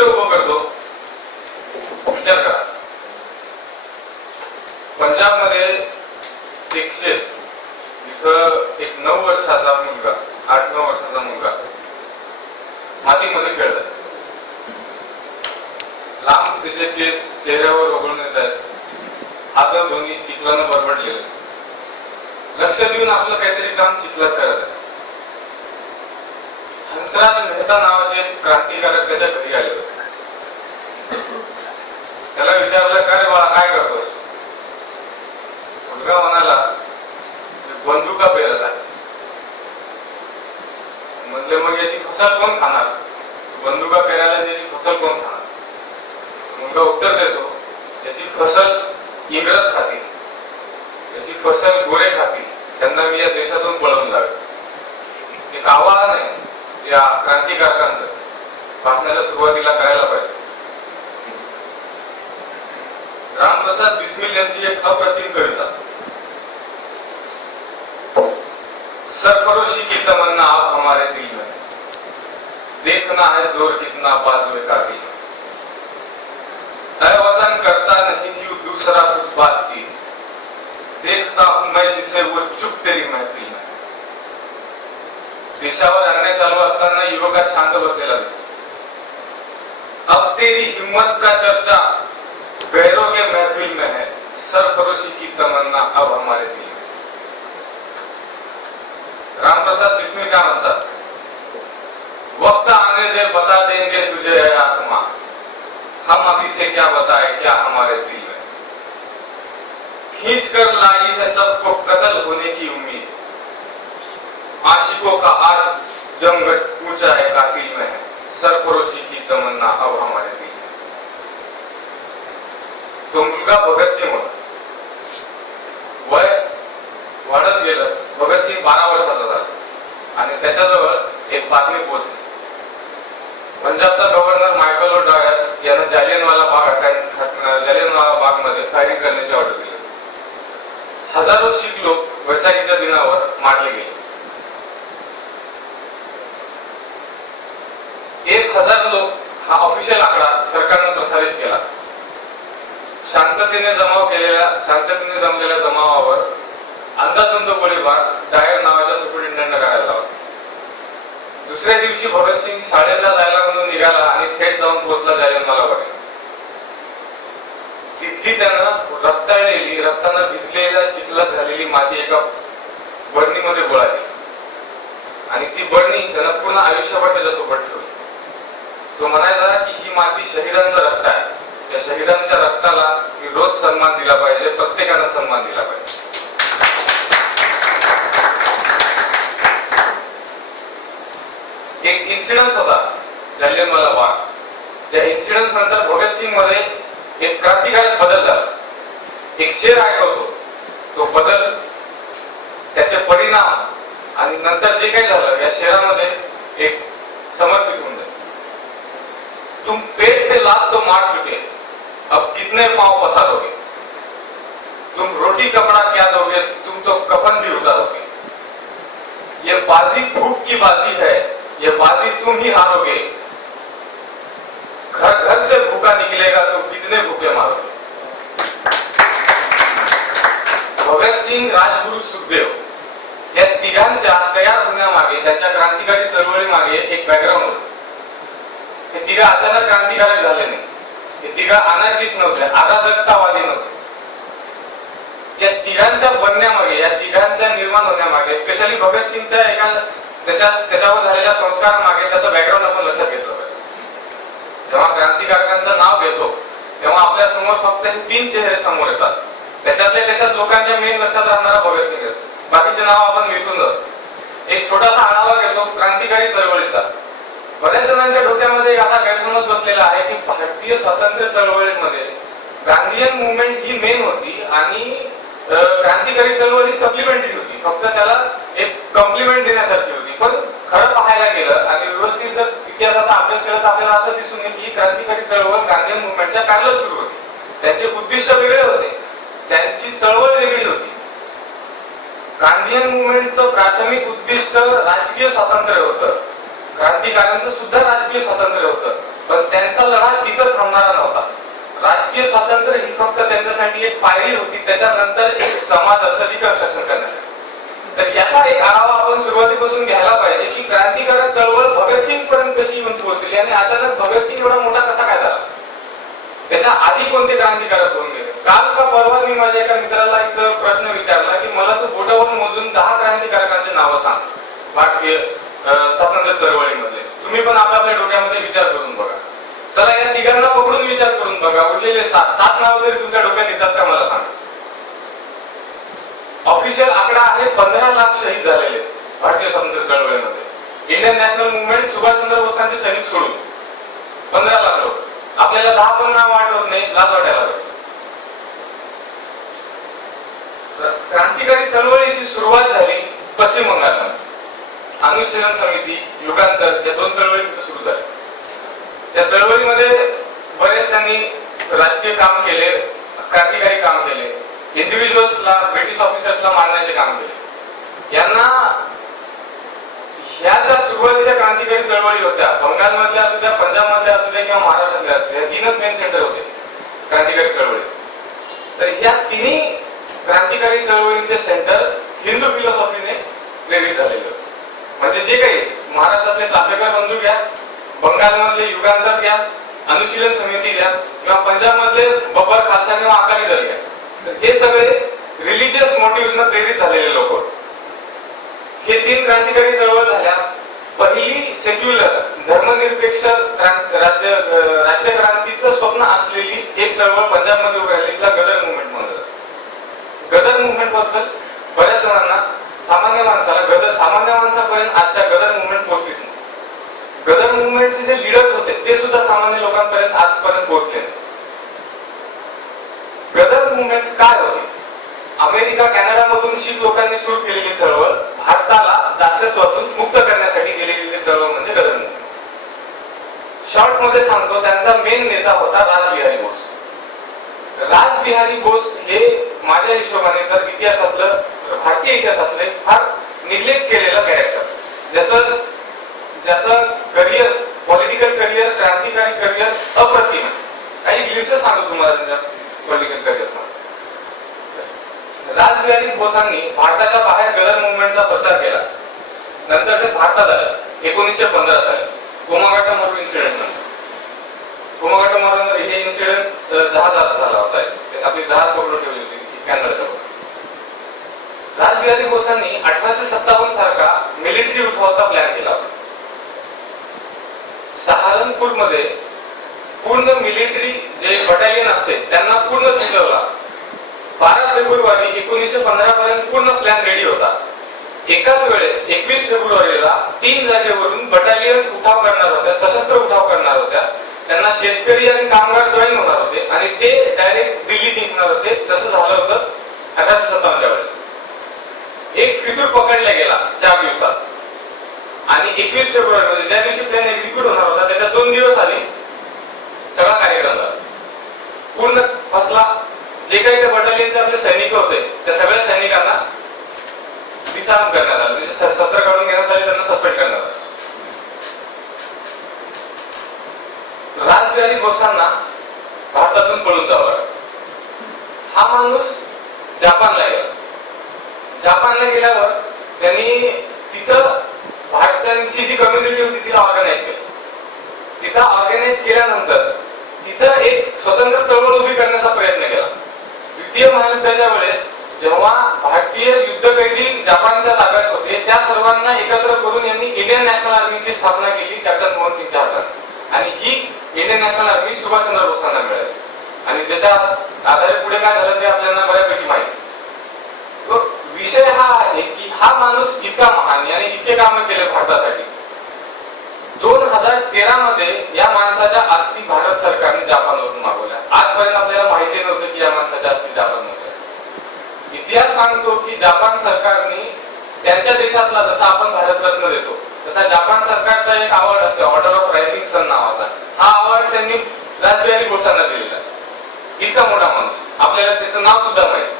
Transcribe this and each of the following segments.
चित्र उभं करतो. विचार करा, पंजाबमध्ये एक शेत, इथं एक 9 वर्षाचा मुलगा, 8-9 वर्षाचा मुलगा मातीमध्ये खेळत, लांब त्याचे केस चेहऱ्यावर ओघळून येत आहेत, हात दोन्ही चिखलानं बरबडलेले, लक्ष देऊन आपलं काहीतरी काम चिखलात करत आहे. हंसराज मेहता नावाचे क्रांतिकारक त्याच्या घरी आले होते. त्याला विचारलं, का रे बाळा काय करतोस? मुलगा म्हणाला, बंदुका पेरत आहे. म्हणले, मग याची फसल कोण खाणार? बंदुका पेरायला याची फसल कोण खाणार? मुलगा उत्तर देतो, याची फसल इंग्रज खातील, याची फसल गोरे खातील, त्यांना मी या देशातून पळवून लावेल. एक आव्हान आहे या क्रांतिकारकांचं, भाषणाच्या सुरुवातीला करायला पाहिजे. रामप्रसाद बिस्मिल यांची एक अप्रतिम कविता, सरफरोशी की तमन्ना आप हमारे दिल में, देखना है जोर कितना बाजुए कातिल, ऐ वतन करता नहीं क्यों दूसरा कुछ बातचीत, देखता हूं मैं जिसे वो चुप तेरी महफिल में. देशावर अन्याय चालू असताना युवकात शांत बसलेला दिसतो. अब तेरी हिम्मत का चर्चा गैरों के महफिल में है, सरफरोशी की तमन्ना अब हमारे दिल में. रामप्रसाद बिस्मिल क्या म्हणतात, वक्त आने दे बता देंगे तुझे है आसमां, हम अभी से क्या बताए क्या हमारे दिल में, खींच कर लाई है सबको कत्ल होने की उम्मीद, आशिकों का आज जमघट ऊंचा है कातिल में है, सरफरोशी की तमन्ना अब हमारे दिल में. तो मुलगा भगतसिंग होता. वय वाढत गेलं. भगतसिंग 12 वर्षाचा झाला आणि त्याच्याजवळ एक बातमी पोहोचली. पंजाबचा गव्हर्नर मायकल ओ डॉयर यानं जालियनवाला बागमध्ये फायरिंग करण्याची ऑर्डर दिली. हजारो शीख लोक वैशाखीच्या दिनावर मारले गेले. 1000 लोक हा ऑफिशियल आकडा सरकारनं प्रसारित केला. शांततेने जमलेल्या जमावावर अंदाधुंद गोळीबार डायर नावाच्या सुपरिटेंडंटने करायला लावला. दुसऱ्या दिवशी भगतसिंग शाळेला जायला म्हणून निघाला आणि थेट जाऊन पोहोचला जालियनवाला बागेत. तिथली त्यानं रक्ताळलेली, रक्तानं भिजलेल्या चिखलात झालेली माती एका बरणीमध्ये गोळाली आणि ती बरणी त्यानं पूर्ण आयुष्यभर त्याच्यासोबत ठेवली. तो म्हणायचा की ही माती शहीदांचं रक्त आहे, त्या शहीदांच्या रक्ताला मी रोज सन्मान दिला पाहिजे, प्रत्येकानं सन्मान दिला पाहिजे. एक इन्सिडन्स होता जालियनवाला बाग. ज्या इन्सिडन्स नंतर भगतसिंग मध्ये एक क्रांतिकारक बदल झाला. एक शेर ऐकवतो, तो बदल, त्याचे परिणाम आणि नंतर जे काही झालं या शेरामध्ये एक समर्पित होऊन जाईल. तुम पेट पे लात तो मार चुके, अब कितने पांव पसारोगे, तुम रोटी कपड़ा क्या दोगे, तुम तो कफन भी उतारोगे, ये बाजी भूख की बाजी है, ये बाजी तुम ही हारोगे, घर घर से भूखा निकलेगा तो कितने भूखे मारोगे. भगतसिंग, राजगुरु, सुखदेव या तिघांच्या तयार होण्यामागे, त्यांच्या क्रांतिकारी चळवळीमागे एक बॅकग्राऊंड होतं. हे तिघा अचानक क्रांतिकारक झाले नाही. हे तिघा अनार्किस्ट नव्हते, अराजकतावादी नव्हते. या तिघांच्या बनण्यामागे, या तिघांच्या निर्माण होण्यामागे, स्पेशली भगतसिंगच्या त्याच्यावर झालेल्या संस्कारामागे त्याचं बॅकग्राऊंड आपण लक्षात घेतलं पाहिजे. जेव्हा क्रांतिकारकांचं नाव घेतो तेव्हा आपल्या समोर फक्त 3 चेहरे समोर येतात. त्याच्यात लोकांच्या मेन लक्षात राहणारा भगतसिंग असतो. बाकीचे नाव आपण विसरून जातो. एक छोटासा आढावा घेतो क्रांतिकारी चळवळीचा. बऱ्याच जणांच्या डोक्यामध्ये असा गैरसमज बसलेला आहे की भारतीय स्वातंत्र्य चळवळीमध्ये गांधीयन मुवमेंट ही मेन होती आणि क्रांतिकारी चळवळी सप्लिमेंटरी होती, फक्त त्याला एक कॉम्प्लिमेंट देण्यासारखी होती. पण खरं पाहायला गेलं आणि व्यवस्थित जर इतिहासाचा अभ्यास केला तर आपल्याला असं दिसून येईल की क्रांतिकारी चळवळ गांधीयन मुवमेंटच्या काळाला सुरू होती. त्यांचे उद्दिष्ट वेगळे होते, त्यांची चळवळ वेगळी होती. गांधीयन मुवमेंटचं प्राथमिक उद्दिष्ट राजकीय स्वातंत्र्य होतं, क्रांतिकारांचं सुद्धा राजकीय स्वातंत्र्य होतं, पण त्यांचा लढा तिथं थांबणारा नव्हता. राजकीय स्वातंत्र्य ही फक्त त्यांच्यासाठी एक पायरी होती, त्याच्यानंतर एक समाजाचं रिकन्स्ट्रक्शन करण्यासाठी. तर याचा एक आढावा आपण सुरुवातीपासून घ्यायला पाहिजे की क्रांतिकारक चळवळ भगतसिंग पर्यंत कशी येऊन पोहोचली आणि अचानक भगतसिंग एवढा मोठा कसा काय झाला, त्याच्या आधी कोणते क्रांतिकारक होऊन गेले. काल का परवा मी माझ्या एका मित्राला एक प्रश्न विचारला की मला तू बोटावर मोजून 10 क्रांतिकारकांची नावं सांग भारतीय स्वातंत्र्य चळवळीमध्ये. तुम्ही पण आपल्या डोक्यामध्ये विचार करून बघा. चला या तिघांना पकडून विचार करून बघा, उरलेले 7 नाव तरी तुमच्या डोक्यात येतात का मला सांगा. ऑफिशियल आकडा आहे 15 लाख शहीद झालेले भारतीय स्वातंत्र्य चळवळीमध्ये. इंडियन नॅशनल मुवमेंट सुभाषचंद्र बोसांचे सैनिक सोडून 15 लाख लोक. आपल्याला 10 पण नाव आठवत नाही, लाज वाटायला लागेल. क्रांतिकारी चळवळीची सुरुवात झाली पश्चिम बंगालमध्ये. अनुशीलन समिती, युगांतर या 2 चळवळी तिथे सुरू झाल्या. त्या चळवळीमध्ये बरेच त्यांनी राजकीय काम केले, क्रांतिकारी काम केले, इंडिव्हिज्युअल्सला, ब्रिटिश ऑफिसर्सला मारण्याचे काम केले. यांना ह्या ज्या सुरुवातीच्या क्रांतिकारी चळवळी होत्या, बंगालमधल्या असू द्या, पंजाबमधल्या असू द्या किंवा महाराष्ट्रातल्या असू द्या, 3च मेन सेंटर होते क्रांतिकारी चळवळी. तर ह्या तिन्ही क्रांतिकारी चळवळीचे सेंटर हिंदू फिलॉसॉफीने प्रेरित झालेले होते. म्हणजे जे काही महाराष्ट्रातले चाफेकर बंधू घ्या, बंगालमधले युगांतर घ्या, अनुशीलन समिती घ्या किंवा पंजाबमधले बब्बर खालसा किंवा अकाली दल घ्या, तर हे सगळे रिलिजियस मोटिव्हनं प्रेरित झालेले लोक होते. हे 3 क्रांतिकारी चळवळ झाल्या. पहिली सेक्युलर धर्मनिरपेक्ष राज्यक्रांतीचं स्वप्न असलेली एक चळवळ पंजाबमध्ये उभी राहिली, तिला गदर मुवमेंट म्हणतात. गदर मुवमेंट बद्दल बऱ्याच जणांना, सामान्य माणसापर्यंत आजच्या गदर मुवमेंट पोहोचलीच नाही. गदर मुवमेंटचे जे लिडर्स होते ते सुद्धा सामान्य लोकांपर्यंत आजपर्यंत पोहोचले नाही. गदर मुवमेंट काय होती? अमेरिका, कॅनडामधून शीख लोकांनी सुरू केलेली चळवळ भारताला दासत्वातून मुक्त करण्यासाठी गेलेली चळवळ म्हणजे गदर मुवमेंट. शॉर्ट मध्ये सांगतो, त्यांचा मेन नेता होता रासबिहारी बोस. रासबिहारी बोस हे माझ्या हिशोबाने तर इतिहासातलं, भारतीय इतिहासातले फार निग्लेक्ट केलेलं कॅरेक्टर, ज्याचं करिअर, पॉलिटिकल करिअर, क्रांतिकारी करिअर अप्रतिम. काही ग्लिम्सेस सांगतो तुम्हाला त्यांच्या पॉलिटिकल करिअर. रासबिहारी बोसांनी भारताच्या बाहेर गदर मुवमेंटचा प्रचार केला. नंतर ते भारतात आलं 1915 साली कोमाघाटा मोरू इन्सिडेंट नंतर. कोमाघाटा मोरू हे इन्सिडेंट जहाजात झाला होता. आपली जहाज पकडून ठेवली होती कॅनडाच्या. रासबिहारी बोसांनी 1857 सारखा मिलिटरी उठावाचा प्लॅन केला. सहारनपूरमध्ये पूर्ण मिलिटरी जे बटालियन असते त्यांना पूर्ण चित्रवला. 12 फेब्रुवारी 1915 पर्यंत पूर्ण प्लॅन रेडी होता. एकाच वेळेस 21 फेब्रुवारीला 3 जागेवरून बटालियन्स उठाव करणार होत्या, सशस्त्र उठाव करणार होत्या. त्यांना शेतकरी आणि कामगार जॉईन होणार होते आणि ते डायरेक्ट दिल्ली जिंकणार होते. तसं झालं होतं 1857च्या वेळेस. एक फितूर पकडला गेला 4 दिवसात आणि 21 फेब्रुवारी म्हणजे ज्या दिवशी प्लॅन एक्झिक्यूट होणार होता त्याच्या 2 दिवस आधी सगळा कार्यक्रम झाला. पूर्ण फसला. जे काही त्या बटालियनचे आपले सैनिक होते त्या सगळ्या सैनिकांना डिसआर्म करण्यात आलं, म्हणजे शस्त्र काढून घेण्यात आले, त्यांना सस्पेंड करण्यात आलं. रासबिहारी बोसांना भारतातून पळून जावं लागलं. हा माणूस जपानला गेला. जपानला गेल्यावर त्यांनी तिथं भारतीयांची जी कम्युनिटी होती तिला ऑर्गनाईज केली. तिथं ऑर्गनाईज केल्यानंतर तिथं एक स्वतंत्र चळवळ उभी करण्याचा प्रयत्न केला. द्वितीय महायुद्धाच्या वेळेस जेव्हा भारतीय युद्धकैदी जपानच्या ताब्यात होते त्या सर्वांना एकत्र करून यांनी इंडियन नॅशनल आर्मीची स्थापना केली कॅप्टन मोहन सिंगच्या हातात. आणि ही इंडियन नॅशनल आर्मी सुभाषचंद्र बोसांना मिळाली. आणि त्याच्या आधारे पुढे काय झालं ते आपल्याला बऱ्यापैकी माहिती. विषय हा आहे की हा माणूस इतका महान आणि इतके कामं केले भारतासाठी. 2013 मध्ये या माणसाच्या अस्थी भारत सरकारने जपानवरून मागवल्या. आजपर्यंत आपल्याला माहिती नव्हतं की या माणसाच्या अस्थी जपानमध्ये. इतिहास सांगतो की जपान सरकारने त्यांच्या देशातला जसा आपण भारतरत्न देतो तसा जपान सरकारचा एक अवॉर्ड असतो, ऑर्डर ऑफ रायझिंग सन नावाचा. हा अवॉर्ड त्यांनी रासबिहारी बोसांना दिलेला. इतका मोठा माणूस, आपल्याला त्याचं नाव सुद्धा माहिती.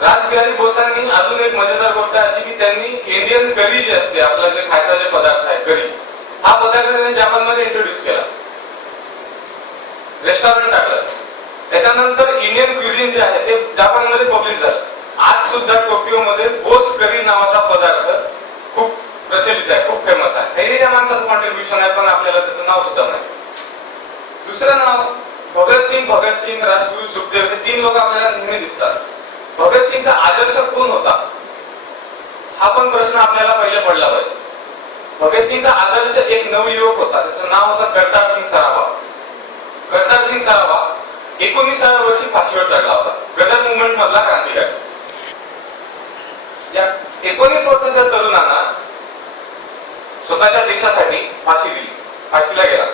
रासबिहारी बोसांनी अजून एक मजेदार गोष्ट अशी की त्यांनी इंडियन करी जे असते, आपला जे खायचा जे पदार्थ आहे करी, हा पदार्थ त्यांनी जपानमध्ये इंट्रोड्यूस केला. रेस्टॉरंट टाकलं. त्याच्यानंतर इंडियन क्युझिन जे आहे ते जपानमध्ये पब्लिश झालं. आज सुद्धा टोकियोमध्ये बोस करी नावाचा पदार्थ खूप प्रचलित आहे, खूप फेमस आहे. हे त्या माणसाचं कॉन्ट्रीब्युशन आहे, पण आपल्याला त्याचं नाव सुद्धा नाही. दुसरं नाव भगतसिंग, राजगुरू, सुखदेव हे 3 लोक आपल्याला नेहमी दिसतात. भगतसिंगचा आदर्श कोण होता हा पण प्रश्न आपल्याला पहिले पडला पाहिजे. भगतसिंगचा आदर्श एक नवयुवक होता, त्याचं नाव होतं करतारसिंग सराभा. करतारसिंग सराभा 19व्या वर्षी फाशीवर चढला होता. गदर मुवमेंट मधला क्रांतिकारी. या 19 वर्षाच्या तरुणांना स्वतःच्या देशासाठी फाशी दिली, फाशीला गेला.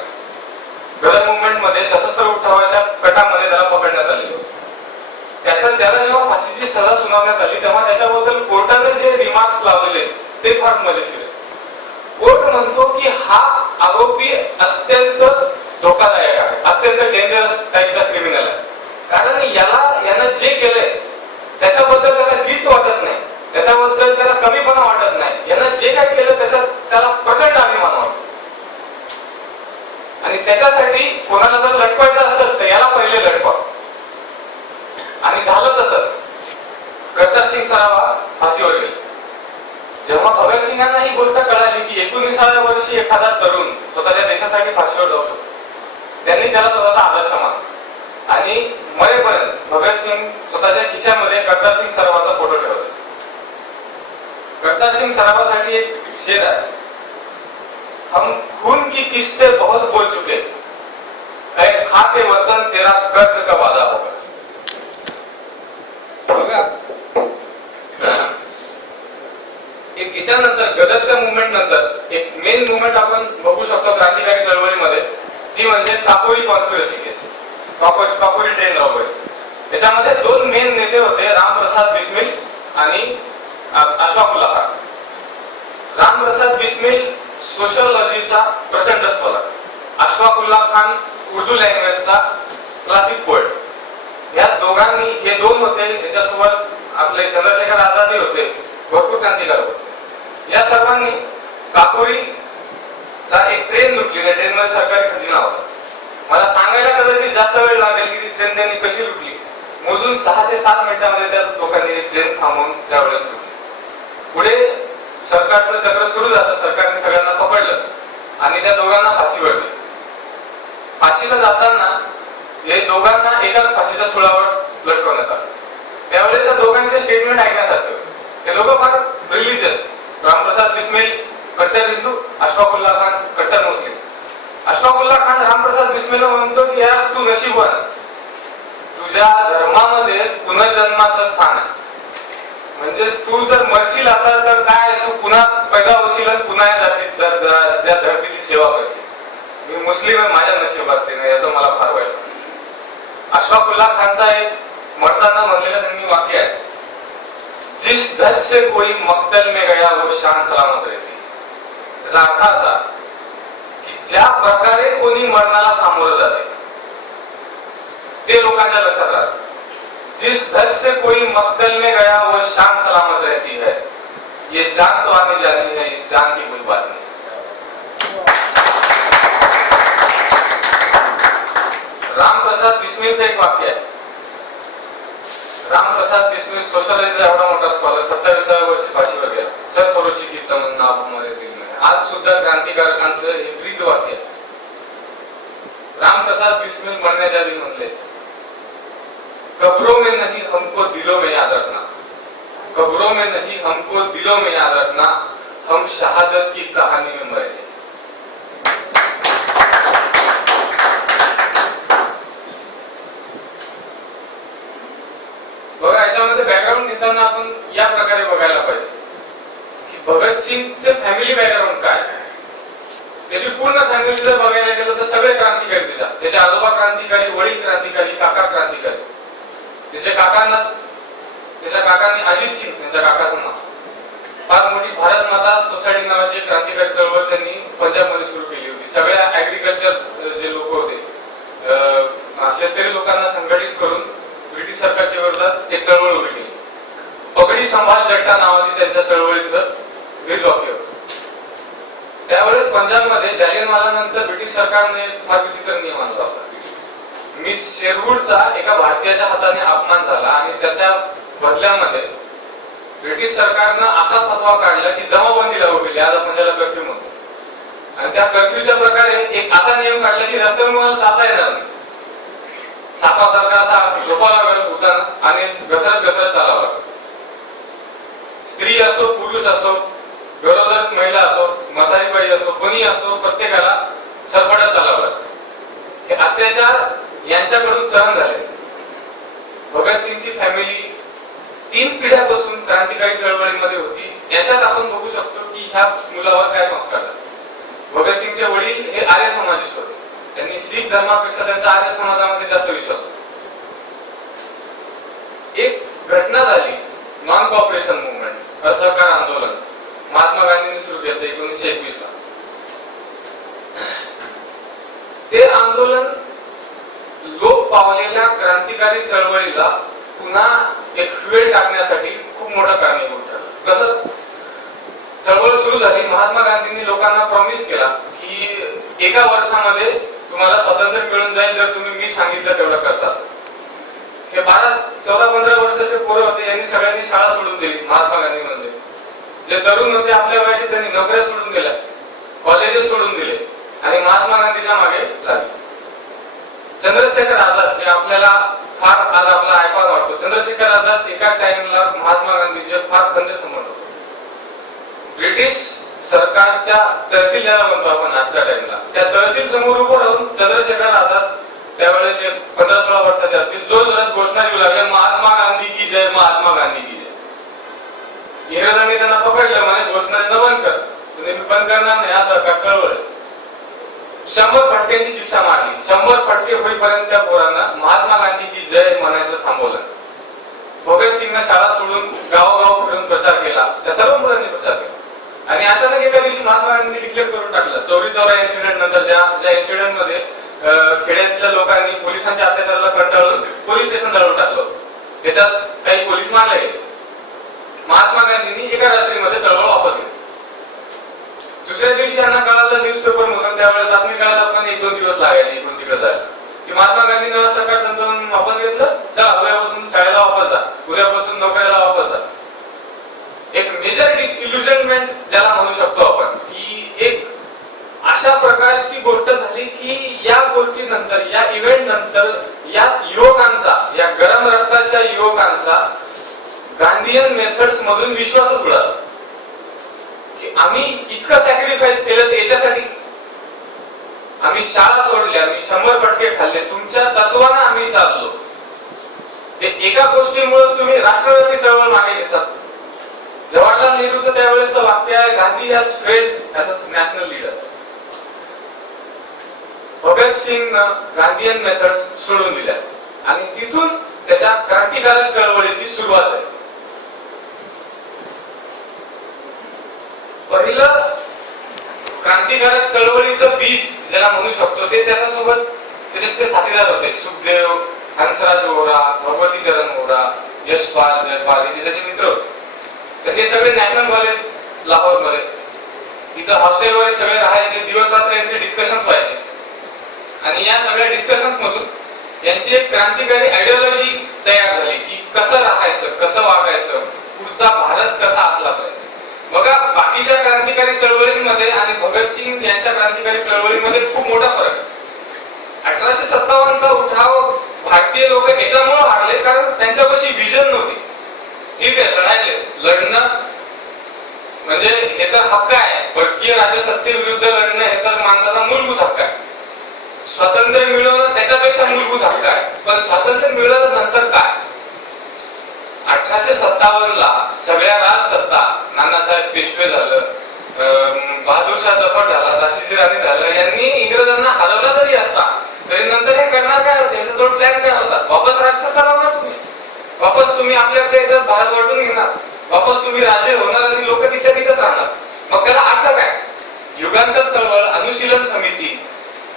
गदर मुवमेंट मध्ये सशस्त्र उठावाच्या कटामध्ये त्याला पकडण्यात आले. त्याला जेव्हा फाशीची सजा सुनावण्यात आली तेव्हा त्याच्याबद्दल कोर्टाने जे रिमार्क्स लावलेले ते फार मजेशीर आहे. कोर्ट म्हणतो की हा आरोपी अत्यंत धोकादायक आहे, अत्यंत डेंजरस टाईपचा क्रिमिनल आहे. कारण यानं जे केलंय त्याच्याबद्दल त्याला गिल्ट वाटत नाही, त्याच्याबद्दल त्याला कमीपणा वाटत नाही. यानं जे काय केलं त्याला प्रचंड अभिमान वाटतो. आणि त्याच्यासाठी कोणाला जर लटवायचं असेल तर याला पहिले लटवा. आणि झालं तसंच. करतारसिंग सराभा फाशीवर गेले. जेव्हा भगतसिंगांना ही गोष्ट कळाली की 19व्या वर्षी एखादा तरुण स्वतःच्या देशासाठी फाशीवर जाऊ शकतो, त्यांनी त्याला स्वतःचा आदर्श मानला. आणि मरेपर्यंत भगतसिंग स्वतःच्या खिशामध्ये करतारसिंग सराभाचा फोटो ठेवत. करतारसिंग सराभासाठी एक शेर आहे, हम खून की किस्ते बहुत बोल चुके, ऐ खाके वतन तेरा कर्ज का वादा होगा. एक याच्यानंतर गदरच्या मुवमेंट नंतर एक मेन मुवमेंट आपण बघू शकतो क्रांतिकारी चळवळीमध्ये, ती म्हणजे काकोरी कॉन्स्पिरसी केस, काकोरी ट्रेन रॉबरी. त्याच्यामध्ये 2 मेन नेते होते, रामप्रसाद बिस्मिल आणि अशफाकुल्ला खान. रामप्रसाद बिस्मिल सोशियोलॉजीचा प्रचंड स्कॉलर, अशफाकुल्ला खान उर्दू लँग्वेजचा क्लासिक पोएट. या दोघांनी, हे 2 होते, त्याच्यासोबत आपले चंद्रशेखर आझादही होते, भरपूर क्रांतिकारक होते. या सर्वांनी काकोरीला एक ट्रेन लुटली. त्या ट्रेनमध्ये सरकारी खजिना होता. मला सांगायला कदाचित जास्त वेळ लागेल की ती ट्रेन त्यांनी कशी लुटली. मोजून 6 ते 7 मिनिटांमध्ये त्या लोकांनी ट्रेन थांबवून त्यावेळेस लुटली. पुढे सरकारचं चक्र सुरू झालं. सरकारने सगळ्यांना पकडलं आणि त्या दोघांना फाशीवर दिली. फाशीला जाताना हे दोघांना एकाच फाशीच्या सुळावर लटकवण्यात आलं. त्यावेळेस त्या दोघांचे स्टेटमेंट ऐकण्यासारखे होते. हे लोक फार रिलिजियस. रामप्रसाद बिस्मिल कट्टर हिंदू, अशफाकुल्ला खान कट्टर मुस्लिम. अशफाकुल्ला खान रामप्रसाद बिस्मिलला म्हणतो की यार तू नशीबवान, तुझ्या धर्मामध्ये पुनर्जन्माचं स्थान आहे. म्हणजे तू जर मरशील आता तर काय, तू पुन्हा पैदा होशील आणि पुन्हा त्या धर्तीची सेवा करशील. मी मुस्लिम आहे, माझ्या नशिबात ते नाही, याचं मला फार वाईट. अशफाकुल्ला खानचा एक मरताना म्हणलेलं त्यांनी वाक्य आहे, जिस धज से कोई मक्तल में गया वो शान सलामत रहती. त्याचा अर्थ असा की ज्या प्रकारे कोणी मरणाला सामोरं जाते ते लोकांच्या लक्षात राहतं. जिस धज से कोई मक्तल में गया वो शान सलामत रहती है, ये जान तो आने जानी है, इस जान की कोई बात नहीं. रामप्रसाद बिस्मिलचं एक वाक्य आहे. रामप्रसाद बिस्मिल सोशलॉजीचा एवढा मोठा स्कॉलर, 27व्या वर्षी फाशीवर गेला. सर परोची की तमन्ना हमारे दिल में. आज सुद्धा क्रांतिकारकांचं हे ब्रीद वाक्य आहे. रामप्रसाद बिस्मिल मरण्याच्या आधी म्हणले, कब्रों में नहीं हमको दिलों में याद रखना, कब्रों में नहीं हमको दिलों में याद रखना, हम शहादत की कहानी में मरे. बघा, याच्यामध्ये बॅकग्राऊंड घेताना आपण या प्रकारे बघायला पाहिजे की भगतसिंगचे फॅमिली बॅकग्राऊंड काय. त्याची पूर्ण फॅमिली जर बघायला गेलं तर सगळे क्रांतिकारी त्याचे आजोबा क्रांतिकारी, वडील क्रांतिकारी, काका क्रांतिकारी. त्याच्या काकांनी अजित सिंग, त्यांच्या काकाचं नाव, फार मोठी भारत माता सोसायटी नावाची एक क्रांतिकारी चळवळ त्यांनी पंजाबमध्ये सुरू केली होती. सगळ्या ऍग्रिकल्चर जे लोक होते, शेतकरी लोकांना संघटित करून ब्रिटिश सरकारच्या विरोधात एक चळवळ उभी केली. पगडी संभाल जट्टा नावाची त्यांच्या चळवळीचं ब्रीद वाक्य होतं. त्यावेळेस पंजाबमध्ये जालियनवाला नंतर ब्रिटिश सरकारने फार विचित्र नियम आणला होता. मिस शेरवूडचा एका भारतीयाच्या हाताने अपमान झाला आणि त्याच्या बदल्यामध्ये ब्रिटिश सरकारनं असा फतवा काढला की जमावबंदी लागू केली. आज आपण त्याला कर्फ्यू म्हणतो. आणि त्या कर्फ्यूच्या प्रकारे एक असा नियम काढला की रस्त्यावर मला जाता येणार नाही. सापासारखा असा झोपावा लागला भूताना आणि घसरत घसरत चालावं लागलं. स्त्री असो, पुरुष असो, गरोदर महिला असो, म्हातारी बाई असो, कोणी असो, प्रत्येकाला सरपटत चालावं लागतं. हे अत्याचार यांच्याकडून सहन झाले. भगतसिंगची फॅमिली 3 पिढ्यापासून क्रांतिकारी चळवळीमध्ये होती. याच्यात आपण बघू शकतो की ह्या मुलावर काय संस्कार झाले. भगतसिंगचे वडील हे आर्य समाजिस्ट होते. त्यांनी शीख धर्मापेक्षा त्यांचा आर्य समाजामध्ये जास्त विश्वास होता. एक घटना झाली, नॉन कॉपरेशन मुवमेंट, असहकार आंदोलन महात्मा गांधींनी सुरू केलं 1921 ला. ते आंदोलन लोप पावलेल्या क्रांतिकारी चळवळीला पुन्हा एक फ्युएल टाकण्यासाठी खूप मोठं कारणीभूत ठरलं. कसं चळवळ सुरू झाली, महात्मा गांधींनी लोकांना प्रॉमिस केला की एका वर्षामध्ये तुम्हाला स्वातंत्र्य मिळून जाईल जर तुम्ही मी सांगितलं तेवढं करतात. हे 14-15 वर्षाचे पोरं होते, यांनी सगळ्यांनी शाळा सोडून दिली. महात्मा गांधी म्हणजे जे तरुण होते आपल्या वयाचे त्यांनी नोकऱ्या सोडून दिल्या, कॉलेजेस सोडून दिले आणि महात्मा गांधीच्या मागे लागले. चंद्रशेखर आझाद जे आपल्याला फार आज आपला ऐकावा वाटतो, चंद्रशेखर आझाद एका टाइमला महात्मा गांधीचे फार खंदे संबंध होते. ब्रिटिश सरकारच्या तहसील ज्याला म्हणतो आपण आजच्या टाइमला, त्या तहसील समोर उभं राहून चंद्रशेखर आझाद त्यावेळेस 15-16 वर्षाचे असतील, जोर जोरात घोषणा देऊ लागले, महात्मा गांधी की जय, महात्मा गांधी की जय. इंग्रजांनी त्यांना पकडलं, म्हणे घोषणा देणं बंद कर. तुम्ही बंद करणार नाही असं कळवळ. 100 फटक्यांची शिक्षा मारली. 100 फटके होईपर्यंत त्या पोरांना महात्मा गांधी की जय म्हणायचं थांबवलं. भगतसिंगनं शाळा सोडून गावोगाव फिरून प्रचार केला, त्या सर्व मुलांनी प्रचार केला. आणि अचानक एका दिवशी महात्मा गांधींनी डिक्लेअर करून टाकलं. चौरी-चौरा इन्सिडेंट नंतर ज्या इन्सिडेंट मध्ये खेड्यातल्या लोकांनी पोलिसांच्या अत्याचाराला कंटाळून पोलीस स्टेशन जळवून टाकलं. त्याच्यात काही पोलीस मारले गेले. महात्मा गांधींनी एका रात्रीमध्ये चळवळ वापस घेतली. दुसऱ्या दिवशी यांना कळालं न्यूजपेपर मधून, त्यावेळेस बातमी कळायला पण 1-2 दिवस लागायचे इकडून तिकडे जायला, की महात्मा गांधींनी सकाळ संतोलन वापस घेतलं. चला उद्यापासून शाळेला वापस जा, उद्यापासून नोकऱ्याला वापस जा. एक मेजर डिसइल्युजनमेंट ज्याला म्हणू शकतो आपण, की एक अशा प्रकारची गोष्ट झाली की या गोष्टीनंतर, या इव्हेंट नंतर या युवकांचा, या गरम रक्ताच्या युवकांचा गांधीयन मेथड्स मधून विश्वासच उडाला की आम्ही इतकं सॅक्रिफाईस केलं याच्यासाठी. आम्ही शाळा सोडल्या, आम्ही 100 फटके खाल्ले, तुमच्या तत्वानं आम्ही चाललो. ते एका गोष्टीमुळे तुम्ही राष्ट्रवादी चळवळ मागे घेतात. जवाहरलाल नेहरूचं त्यावेळेसचं वाक्य आहे, Gandhi has failed as a national leader. भगतसिंगनं गांधीयन मेथड्स सोडून दिल्या आणि तिथून त्याच्या क्रांतिकारक चळवळीची सुरुवात आहे. पहिलं क्रांतिकारक चळवळीचं बीज ज्याला म्हणू शकतो ते त्याच्यासोबत त्याचे साथीदार होते. सुखदेव, हंसराज वोहरा, भगवती चरण वोहरा, यशपाल, जयपाल हे त्याचे मित्र होते. तर हे सगळे नॅशनल कॉलेज लाहोरमध्ये, इथं हॉस्टेलवर सगळे राहायचे, दिवस रात्र यांचे डिस्कशन्स व्हायचे. आणि या सगळ्या डिस्कशन्स मधून यांची एक क्रांतिकारी आयडिओलॉजी तयार झाली की कसं राहायचं, कसं वागायचं, पुढचा भारत कसा असला पाहिजे. बघा, बाकीच्या क्रांतिकारी चळवळींमध्ये आणि भगतसिंग यांच्या क्रांतिकारी चळवळीमध्ये खूप मोठा फरक आहे. 1857चा उठाव भारतीय लोक याच्यामुळे हारले कारण त्यांच्यापाशी विजन नव्हती. ठीक आहे, लढणं म्हणजे हे तर हक्क आहे, परकीय राजसत्तेविरुद्ध लढणं हे तर माणसाचा मूलभूत हक्क आहे. स्वातंत्र्य मिळवणं त्याच्यापेक्षा मूलभूत हक्क आहे. पण स्वातंत्र्य मिळवलं नंतर काय? 1857ला सगळ्या राजसत्ता, नानासाहेब पेशवे झालं, बहादूरशाह जफर झाला, झाशीची राणी झालं, यांनी इंग्रजांना हरवला जरी असता तरी नंतर हे करणार काय होते, याचा जो प्लॅन काय होता, वापस राजसत्ता लावणार तुम्ही, वापस तुम्ही आपल्या याच्यात भारत वाटून घेणार, वापस तुम्ही राजे होणार आणि लोक तिथे तिथेच राहणार. मग त्याला अर्थ काय? युगांतर चळवळ, अनुशीलन समिती,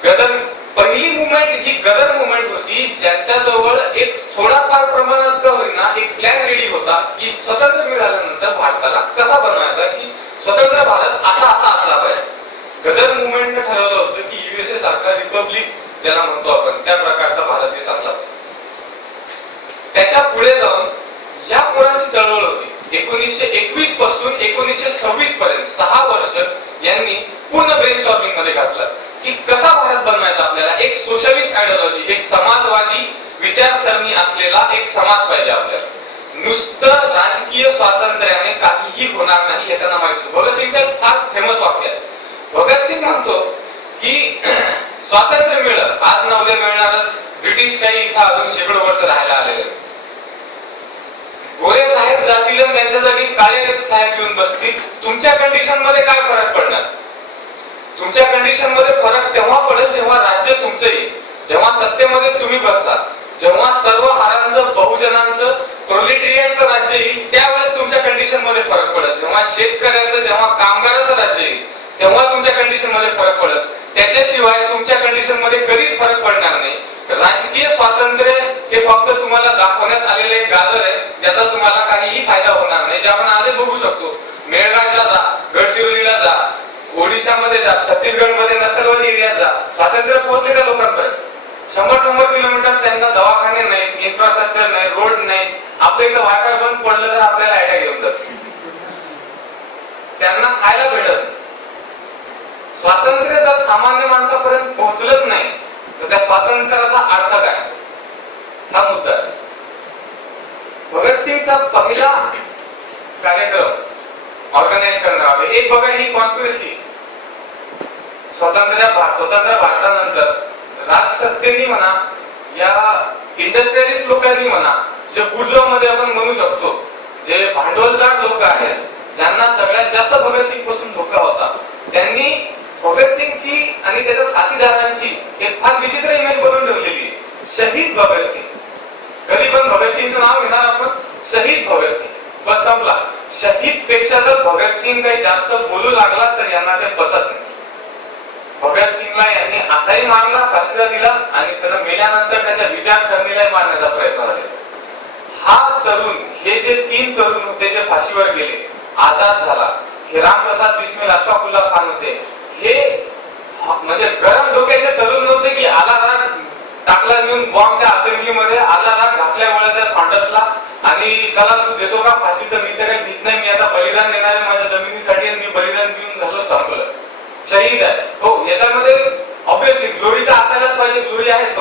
गदर, पहिली मुवमेंट ही गदर मुवमेंट होती ज्यांच्याजवळ एक थोडाफार प्रमाणात का होईना एक प्लॅन रेडी होता की स्वतंत्र मिळाल्यानंतर भारताला कसा बनवायचा, की स्वतंत्र भारत असा असला पाहिजे. गदर मुवमेंटने ठरवलं होतं की USA सारखा रिपब्लिक ज्याला म्हणतो आपण त्या प्रकारचा भारत 1921 पासून 1926 पर्यंत 6 वर्ष यांनी पूर्ण ब्रेनस्टॉर्मिंग मध्ये घातलं की कसा भारत बनवायचा आपल्याला. एक सोशलिस्ट आयडिओलॉजी, एक समाजवादी विचारसरणी असलेला एक समाज पाहिजे आपल्याला. नुसतं राजकीय स्वातंत्र्याने काहीही होणार नाही हे त्यांना माहिती. भगतसिंगचं फार फेमस वाक्य आहे. भगतसिंग म्हणतो की स्वातंत्र्य मिळलं, आज ना उद्या मिळणार. ब्रिटिशशाही इथं अजून शेकडो वर्ष राहायला आलेले. गोरे साहेब जातील त्यांच्या जागी काळे साहेब घेऊन बसतील. तुमच्या कंडिशन मध्ये काय फरक पडणार? तुमच्या कंडिशन मध्ये फरक तेव्हा पडेल जेव्हा राज्य तुमचं येईल, जेव्हा सत्तेमध्ये तुम्ही बसता, जेव्हा सर्व हारांचं बहुजनांचं प्रोलेटेरियटचं राज्य येईल त्यावेळेस तुमच्या कंडिशन मध्ये फरक पडेल. जेव्हा शेतकऱ्याचं, जेव्हा कामगाराचं राज्य येईल तेव्हा तुमच्या कंडिशन मध्ये फरक पडेल. त्याच्याशिवाय तुमच्या कंडिशन मध्ये कधीच फरक पडणार नाही. राजकीय स्वातंत्र्य हे फक्त तुम्हाला दाखवण्यात आलेले एक गाजर आहे, ज्याचा तुम्हाला काहीही फायदा होणार नाही. जे आपण आजही बघू शकतो. मेळघाटला जा, गडचिरोलीला जा, ओडिशामध्ये जा, छत्तीसगडमध्ये नक्षलवादी एरियात जा, स्वातंत्र्य पोहोचले त्या लोकांपर्यंत. 100 किलोमीटर त्यांना दवाखाने नाही, इन्फ्रास्ट्रक्चर नाही, रोड नाही. आपल्या इथं वायफाय बंद पडलं तर आपल्याला अटॅक येऊन जात. त्यांना खायला भेटत. स्वातंत्र्य जर सामान्य माणसापर्यंत पोहोचलंच नाही तर त्या स्वातंत्र्याचा अर्थ काय, हा मुद्दा आहे. भगतसिंगचा पहिला कार्यक्रम ऑर्गनाईज करण्यात आले. एक बघा, ही कॉन्स्पिरसी. स्वतंत्र भारतानंतर राजसत्तेनी म्हणा या इंडस्ट्रियलिस्ट लोकांनी म्हणा, जे बुर्जोमध्ये आपण म्हणू शकतो, जे भांडवलदार लोक आहेत, ज्यांना सगळ्यात जास्त भगतसिंग पासून धोका होता, त्यांनी भगतसिंगची आणि त्याच्या साथीदारांची एक फार विचित्र इमेज बनवून ठेवलेली. शहीद भगतसिंग. कधी पण भगतसिंगचं नाव घेणार आपण, शहीद भगतसिंग, बस संपला. शहीद पेक्षा जर भगतसिंग काही जास्त बोलू लागला तर यांना ते पचत नाही. भगतसिंगला यांनी असाही मारला, फाशीला दिला आणि त्याला मेल्यानंतर त्याच्या विचारसरणीलाही मारण्याचा प्रयत्न झाला. हा तरुण, हे जे 3 तरुण होते जे फाशीवर गेले, आझाद झाला, हे रामप्रसाद बिस्मिल, अशफाकुल्ला खान होते, हे म्हणजे गरम डोक्याचे तरुण नव्हते की आला राग टाकला नेऊन बॉम्बच्या असेंब्लीमध्ये, आला राग घातल्यामुळे त्या सॉन्डर्सला आणि चला तू देतो का फाशी, तर मी तर काही भीत नाही, मी आता बलिदान देणार आहे माझ्या जमिनीसाठी, मी बलिदान देऊन झालं, संपलं. शहीद आहे. हो, याच्यामध्ये ऑब्व्हियसली ग्लोरी तर असायलाच पाहिजे. ग्लोरी आहे.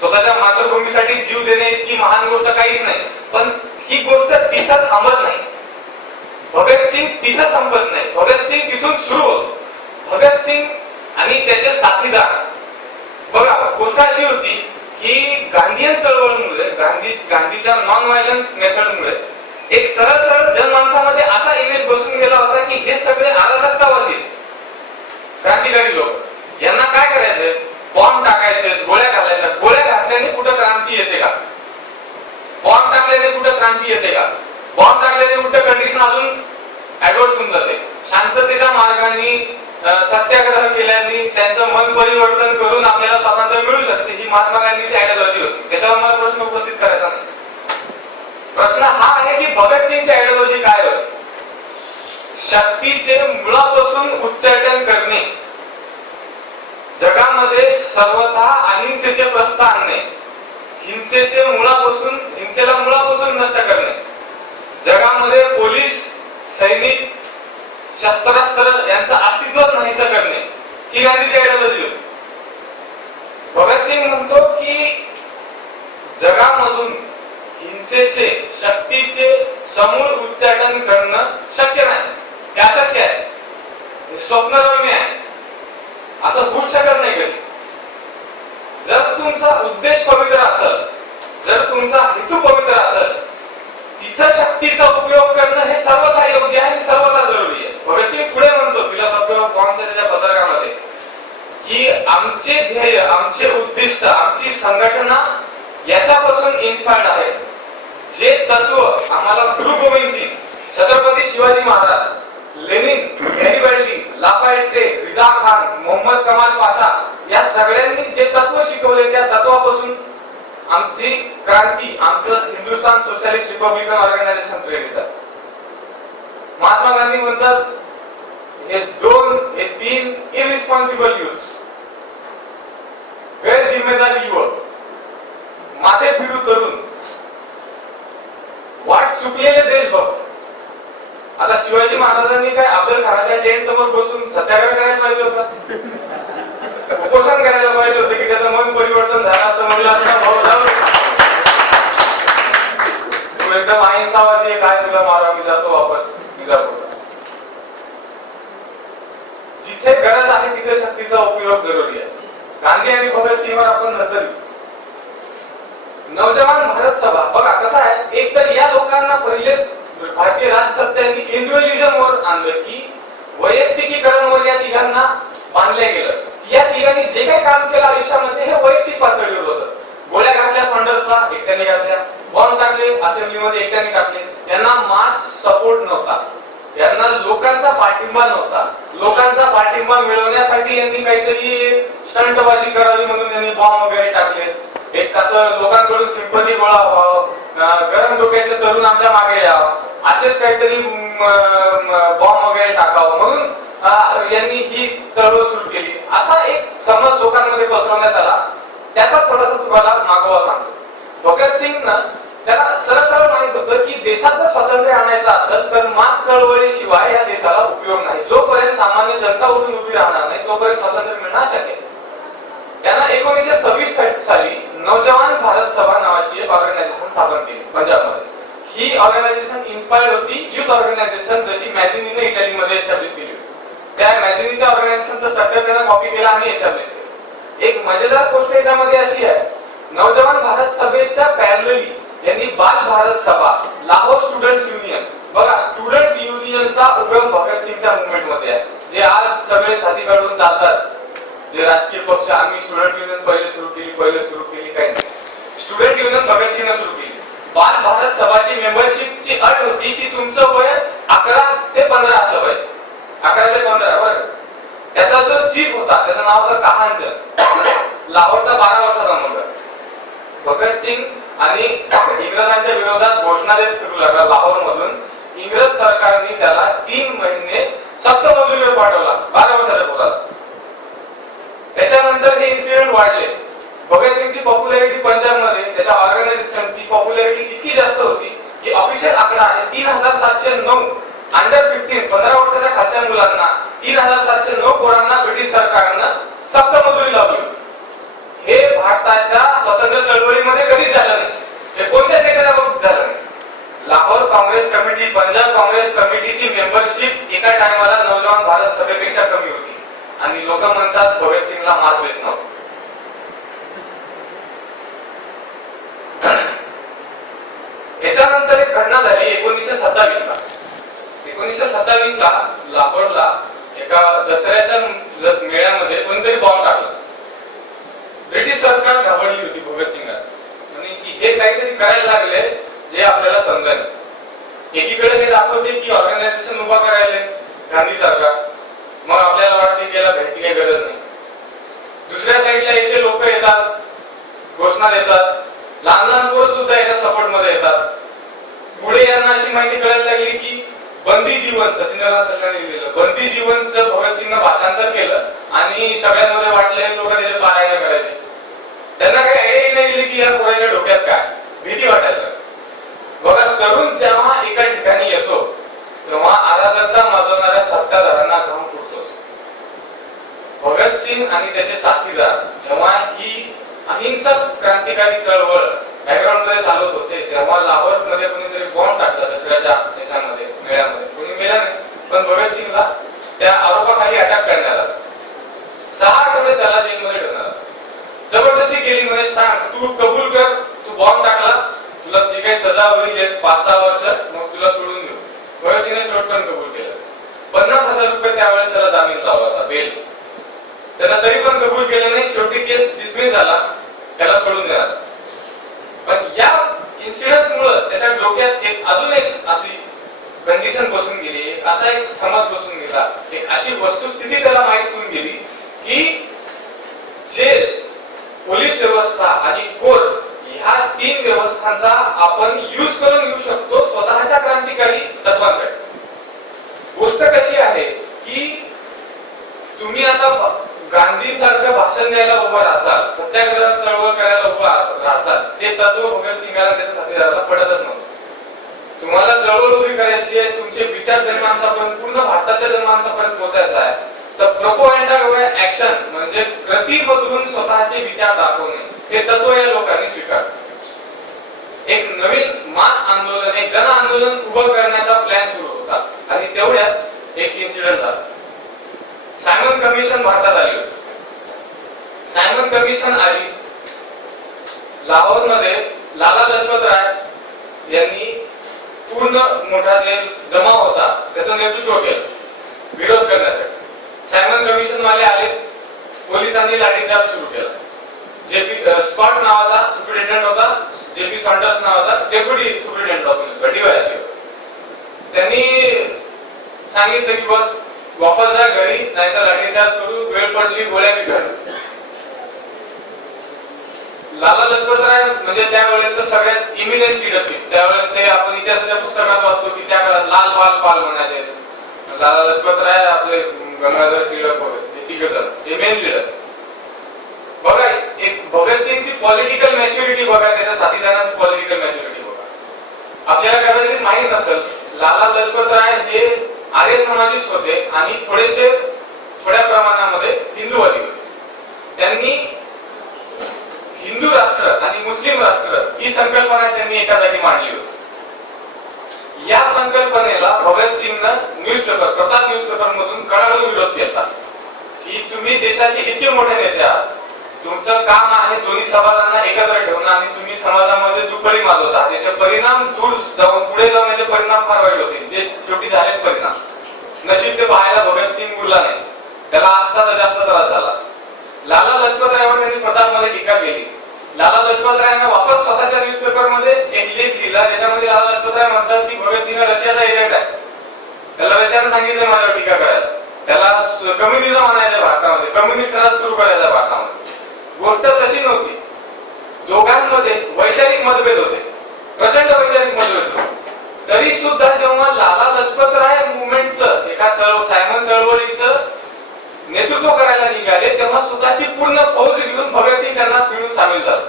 स्वतःच्या मातृभूमीसाठी जीव देणे इतकी महान गोष्ट काहीच नाही. पण ही गोष्ट तिथं थांबत नाही. भगतसिंग तिथं संपत नाही. भगतसिंग तिथून सुरू होतो. भगतसिंग आणि त्याचे साथीदार. बघा, गोष्ट अशी होती की गांधीयन चळवळीमुळे, गांधीच्या नॉन व्हायलन्स मेथडमुळे एक सरळ जनमानसामध्ये असा इमेज बसून गेला होता की हे सगळे अराजकतावादी क्रांतिकारी लोक. यांना काय करायचंय? बॉम्ब टाकायचे, गोळ्या घालायच्या. गोळ्या घातल्याने कुठं क्रांती येते का? बॉम्ब टाकल्याने कुठं क्रांती येते का? बॉम्ब टाकल्याने कुठं कंडिशन अजून ऍडवर्स होऊन जाते. शांततेच्या मार्गाने सत्याग्रह केल्याने त्यांचं मन परिवर्तन करून आपल्याला स्वातंत्र्य मिळू शकते, ही महात्मा गांधीची आयडिओलॉजी होती. त्याच्यावर मला प्रश्न उपस्थित करायचा नाही. प्रश्न हा आहे की भगतसिंगची आयडिओलॉजी काय होती? शक्तीचे मुळापासून उच्चाटन करणे, जगामध्ये सर्वथा अहिंसेचे प्रस्थ आणणे, हिंसेला मुळापासून नष्ट करणे, जगामध्ये पोलीस, सैनिक, शस्त्रास्त्र यांचं अस्तित्वच नाहीसं करणे, ही गांधीची आयडिओलॉजी होती. भगतसिंग म्हणतो की जगामधून हिंसेचे, शक्तीचे समूळ उच्चाटन करणं शक्य नाही. हे अशक्य आहे, हे स्वप्नरम्य आहे, असं होऊ शकत नाही कधी. जर तुमचा उद्देश पवित्र असेल, जर तुमचा हेतू पवित्र असेल, तिथं शक्तीचा उपयोग करणं हे सर्वथा योग्य आहे, सर्वथा जरुरी आहे. भगतसिंग पुढे म्हणतो फिलॉसॉफी ऑफ बॉम्बच्या त्याच्या पत्रकामध्ये की आमचे ध्येय, आमचे उद्दिष्ट, आमची संघटना याच्यापासून इन्स्पायर्ड आहे. जे तत्व आम्हाला गुरु गोविंद सिंग, छत्रपती शिवाजी महाराज, लेनिन, गॅरिबॅल्डी, लाफायेटे, रिजा खान, मोहम्मद कमाल पाशा या सगळ्यांनी जे तत्व शिकवले त्या तत्वापासून आमची क्रांती, आमचं हिंदुस्थान सोशलिस्ट रिपब्लिकन ऑर्गनायझेशन प्रेरित आहे. महात्मा गांधी म्हणतात हे 3 इररिस्पॉन्सिबल यूज, गैर जिम्मेदारी युवक, माथे फिरू तरुण, वाट चुकलेले देशभक्त, शिवाजी महाराजांनी काय अफजल खानाच्या टेंट समोर बसून सत्याग्रह करायला पाहिजे होता, उपोषण करायला पाहिजे होतं की त्याचं मन परिवर्तन झालं असं म्हणलं असता भाऊ जाऊ तू एकदम अहिंसावादी आहे, काय तुला मारा, मी जातो वापस विजापूरला. जिथे गरज आहे तिथे शक्तीचा उपयोग जरुरी आहे. गांधी आणि भगतसिंगवर आपण नजर नवजवान भारत सभा बघा कसं आहे. एक तर या लोकांना पहिलेच भारतीय राजसत्तांनी इंडिव्हिज्युअलिझमवर आणलं की वैयक्तिकीकरणवर या तिघांना बांधलं गेलं. या तिघांनी जे काही काम केलं आयुष्यामध्ये हे वैयक्तिक पातळीवर होतं. गोळ्या घातल्या फंडर्सला एकट्याने घातल्या, बॉम्ब टाकले असेंब्लीमध्ये एकट्याने टाकले. यांना मास सपोर्ट नव्हता, यांना लोकांचा पाठिंबा नव्हता. लोकांचा पाठिंबा मिळवण्यासाठी यांनी काहीतरी स्टंटबाजी करावी म्हणून यांनी बॉम्ब वगैरे टाकले. एक कसं लोकांकडून सिंपती गोळा व्हावं, गरम डोक्याचे तरुण आमच्या मागे यावं, असेच काहीतरी बॉम्ब वगैरे टाकावं म्हणून यांनी ही चळवळ सुरू केली. असा एक समज लोकांमध्ये पसरवण्यात आला. त्याचा थोडासा तुम्हाला मागोवा सांगतो. भगतसिंगनं त्याला सरळ माहित होतं की देशाचं स्वातंत्र्य आणायचं असेल तर मास चळवळीशिवाय या देशाला उपयोग नाही. जोपर्यंत सामान्य जनता उठून उभी राहणार नाही तोपर्यंत स्वातंत्र्य मिळणार शक्य. त्यांना 1926 साली नवजवान भारत सभा नावाची एक ऑर्गनायझेशन स्थापन केली पंजाबमध्ये. ही ऑर्गनायझेशन इन्स्पायर्ड होती युथ ऑर्गनायझेशन जशी मॅझिनीने इटलीमध्ये एस्टॅब्लिश केली होती. त्या मॅझिनीच्या ऑर्गनायझेशनचं स्ट्रक्चर त्यांना कॉपी केला आणि एस्टॅब्लिश केलं. एक मजेदार गोष्ट याच्यामध्ये अशी आहे, नवजवान भारत सभेच्या पॅरलली यांनी बाल भारत सभा, लाहोर स्टुडंट्स युनियन, बघा स्टुडंट युनियनचा उगम भगतसिंगच्या मुवमेंटमध्ये आहे. जे आज सगळे साथी काढून चालतात, जे राजकीय पक्ष, आम्ही स्टुडंट युनियन पहिले सुरू केली काही नाही. स्टुडंट युनियन भगतसिंगने सुरू केली. बाल भारत सभाची मेंबरशिपची अट होती की तुमचं वय 11 ते 15 असलं पाहिजे. 11 ते 15 बरं. त्याचा जो चीफ होता त्याचं नाव होतं कहानचंद, लाहोरचा 12 वर्षाचा मुलगा. भगतसिंग आणि इंग्रजांच्या विरोधात घोषणा देत फिरू लागला लाहोर मधून. इंग्रज सरकारने त्याला 3 महिने सक्त मजुरीवर पाठवला 12 वर्षाच्या पोराला. त्याच्यानंतर हे इन्सिडेंट वाढले. भगतसिंगची पॉप्युलॅरिटी पंजाबमध्ये त्याच्या ऑर्गनायझेशनची पॉप्युलॅरिटी इतकी जास्त होती की ऑफिशियल आकडा आहे 3709 अंडर 15 15 वर्षाच्या खालच्या मुलांना 3709 पोरांना ब्रिटिश सरकारनं सक्त मजुरी लावली. हे भारताच्या स्वातंत्र्य चळवळीमध्ये कधीच झालं नाही. हे कोणत्याच एखाद्या बाबतीत झालं नाही. लाहोर काँग्रेस कमिटी, पंजाब काँग्रेस कमिटीची मेंबरशिप एका टायमाला नवजवान भारत सभेपेक्षा कमी होती आणि लोक म्हणतात भगतसिंगला मारलेच नव्हतं. याच्यानंतर एक घटना झाली 1927 ला. 1927 ला लाहोरला एका दसऱ्याच्या मेळ्यामध्ये कोणीतरी बॉम्ब टाकला. ब्रिटिश सरकार घाबरली होती भगतसिंगाला, म्हणजे की हे काहीतरी करायला लागले जे आपल्याला समजेल. एकीकडे हे दाखवते की ऑर्गनायझेशन उभा करायला गांधी सरकार, मग आपल्याला वाटते की याला भ्यायची काही गरज नाही. दुसऱ्या साईडला याचे लोक येतात, घोषणा देतात, लहान लहान पोरं सुद्धा याच्या सपोर्ट मध्ये येतात. पुढे यांना अशी माहिती कळायला लागली की बंदी जीवन, सचिंद्रनाथ सरकारने लिहिलेलं बंदी जीवनचं भगतसिंगनं भाषांतर केलं आणि सगळ्यांमध्ये वाटले लोक त्याचे पारायण करायचे. त्यांना काही आयडिया नाही गेली की या पोराच्या डोक्यात काय, भीती वाटायला. बघा तरुण जेव्हा एका ठिकाणी येतो तेव्हा अराजकता माजवणाऱ्या सत्ताधाऱ्यांना घाम फुटतो. भगतसिंग आणि त्याचे साथीदार जेव्हा ही अहिंसक क्रांतिकारी चळवळ बॅकग्राऊंड मध्ये चालवत होते तेव्हा लाहोर मध्ये कोणीतरी बॉम्ब टाकला दसऱ्याच्या देशामध्ये मेळ्यामध्ये. कोणी मेला नाही, पण भगतसिंगला त्या आरोपाखाली अटक करण्यात आला. 6 आठवडे त्याला जेलमध्ये ठेवण्यात आला. जबरदस्ती केली म्हणजे सांग तू कबूल कर, तू बॉम्ब टाकला, तुला जी काही सजा होईल 5-6 वर्ष, मग तुला सोडून देऊ. भगतसिंगने शेवटपर्यंत कबूल केलं. 50,000 रुपये त्यावेळेस त्याला जामीन लावला होता, बेल. त्याला तरी पण कबूल केलं नाही. शेवटी केस डिसमिस झाला, त्याला सोडून देणार. पण या इन्सिडेंटमुळे त्याच्या डोक्यात अजून एक अशी कंडिशन बसून गेली, असा एक समज बसून गेला, एक अशी वस्तुस्थिती त्याला माहीत होऊन गेली की जेल, पोलीस व्यवस्था आणि कोर्ट ह्या 3 व्यवस्थांचा आपण यूज करून घेऊ शकतो स्वतःच्या क्रांतिकारी तत्वांसाठी. गोष्ट कशी आहे की तुम्ही आता गांधींसारखं भाषण द्यायला उभं राहाल, सत्याग्रह चळवळ करायला उभा राहाल, ते तत्व भगतसिंगाला त्याच्या साथीदाराला पडतच नव्हतं. तुम्हाला चळवळ उभी करायची आहे, तुमचे विचार जनमानसापर्यंत पूर्ण भारताच्या जनमानसापर्यंत पोहोचायचा आहे, तर प्रोपोगंडा ऍक्शन म्हणजे कृती बदलून स्वतःचे विचार दाखवणे हे तत्व या लोकांनी स्वीकारलं. एक नवीन मास आंदोलन, एक जन आंदोलन उभं करण्याचा प्लॅन सुरू होता आणि तेवढ्यात एक इन्सिडेंट झाला. सायमन कमिशन भारतात आली होती. सायमन कमिशन आली, लाहोरमध्ये लाला लजपत राय यांनी पूर्ण मोठा जे जमाव होता त्याचं नेतृत्व केलं विरोध करण्यासाठी. सायमन कमिशन वाले आले, पोलिसांनी लाठीचार्ज सुरू केला. जेपी स्कॉट नावाचा सुप्रिटेंडेंट होता, जेपी सॉन्डर्स नावाचा deputy superintendent of police DySP. त्यांनी सांगितलं की बस वापस जा घरी, नाहीतर लाठीचार्ज करू, वेळ पडली गोळ्या बिघड. लाला लजपत राय म्हणजे त्यावेळेस सगळ्यात इमिनेंट लिडरशिप. त्यावेळेस ते आपण इतिहासाच्या पुस्तकात वाचतो की त्या काळात लाल बाल पाल म्हणायचे. लाला लजपत राय आपले गंगाधर टिळक हे मेन लिडर. बघा एक भगतसिंगची पॉलिटिकल मॅच्युरिटी बघा, त्याच्या साथीदारांची पॉलिटिकल मॅच्युरिटी बघा. आपल्याला कदाचित माहीत नसेल, लाला लजपत राय हे आर्य समाजिस्ट होते आणि थोड्या प्रमाणामध्ये हिंदूवादी होते. त्यांनी हिंदू राष्ट्र आणि मुस्लिम राष्ट्र ही संकल्पना त्यांनी एका जागी मांडली होती. या संकल्पनेला भगतसिंगनं न्यूजपेपर, प्रताप न्यूजपेपर मधून कडाडून विरोध केला की तुम्ही देशाचे इतके मोठे नेते आहात, तुमचं काम आहे दोन्ही समाजांना एकत्र ठेवणं आणि तुम्ही समाजामध्ये दुफळी माजवता. त्याचे परिणाम दूर जाऊन पुढे जाऊन याचे परिणाम फार वाईट होते, जे शेवटी झालेच परिणाम. नशीब ते पाहायला भगतसिंग उरला नाही, त्याला असता जास्त त्रास झाला. लाला लजपत रायवर त्यांनी प्रतापमध्ये टीका केली. लाला लजपत रायांना वापस स्वतःच्या न्यूजपेपर मध्ये एक लेख लिहिला, ज्याच्यामध्ये लाला लजपत राय म्हणतात की भगतसिंग रशियाचा एजंट आहे. त्याला रशियानं सांगितलं माझ्यावर टीका करायला, त्याला कम्युनिझम आणायचं भारतामध्ये, कम्युनिस्ट राज सुरू करायचा भारतामध्ये. गोष्ट तशी नव्हती. दोघांमध्ये वैचारिक मतभेद होते, प्रचंड वैचारिक मतभेद होते. तरी सुद्धा जेव्हा लाला लजपत राय मुवमेंटचं एका सायमन चळवळीचं नेतृत्व करायला निघाले, तेव्हा स्वतःची पूर्ण फौज घेऊन भगतसिंग त्यांना मिळून सामील झाले.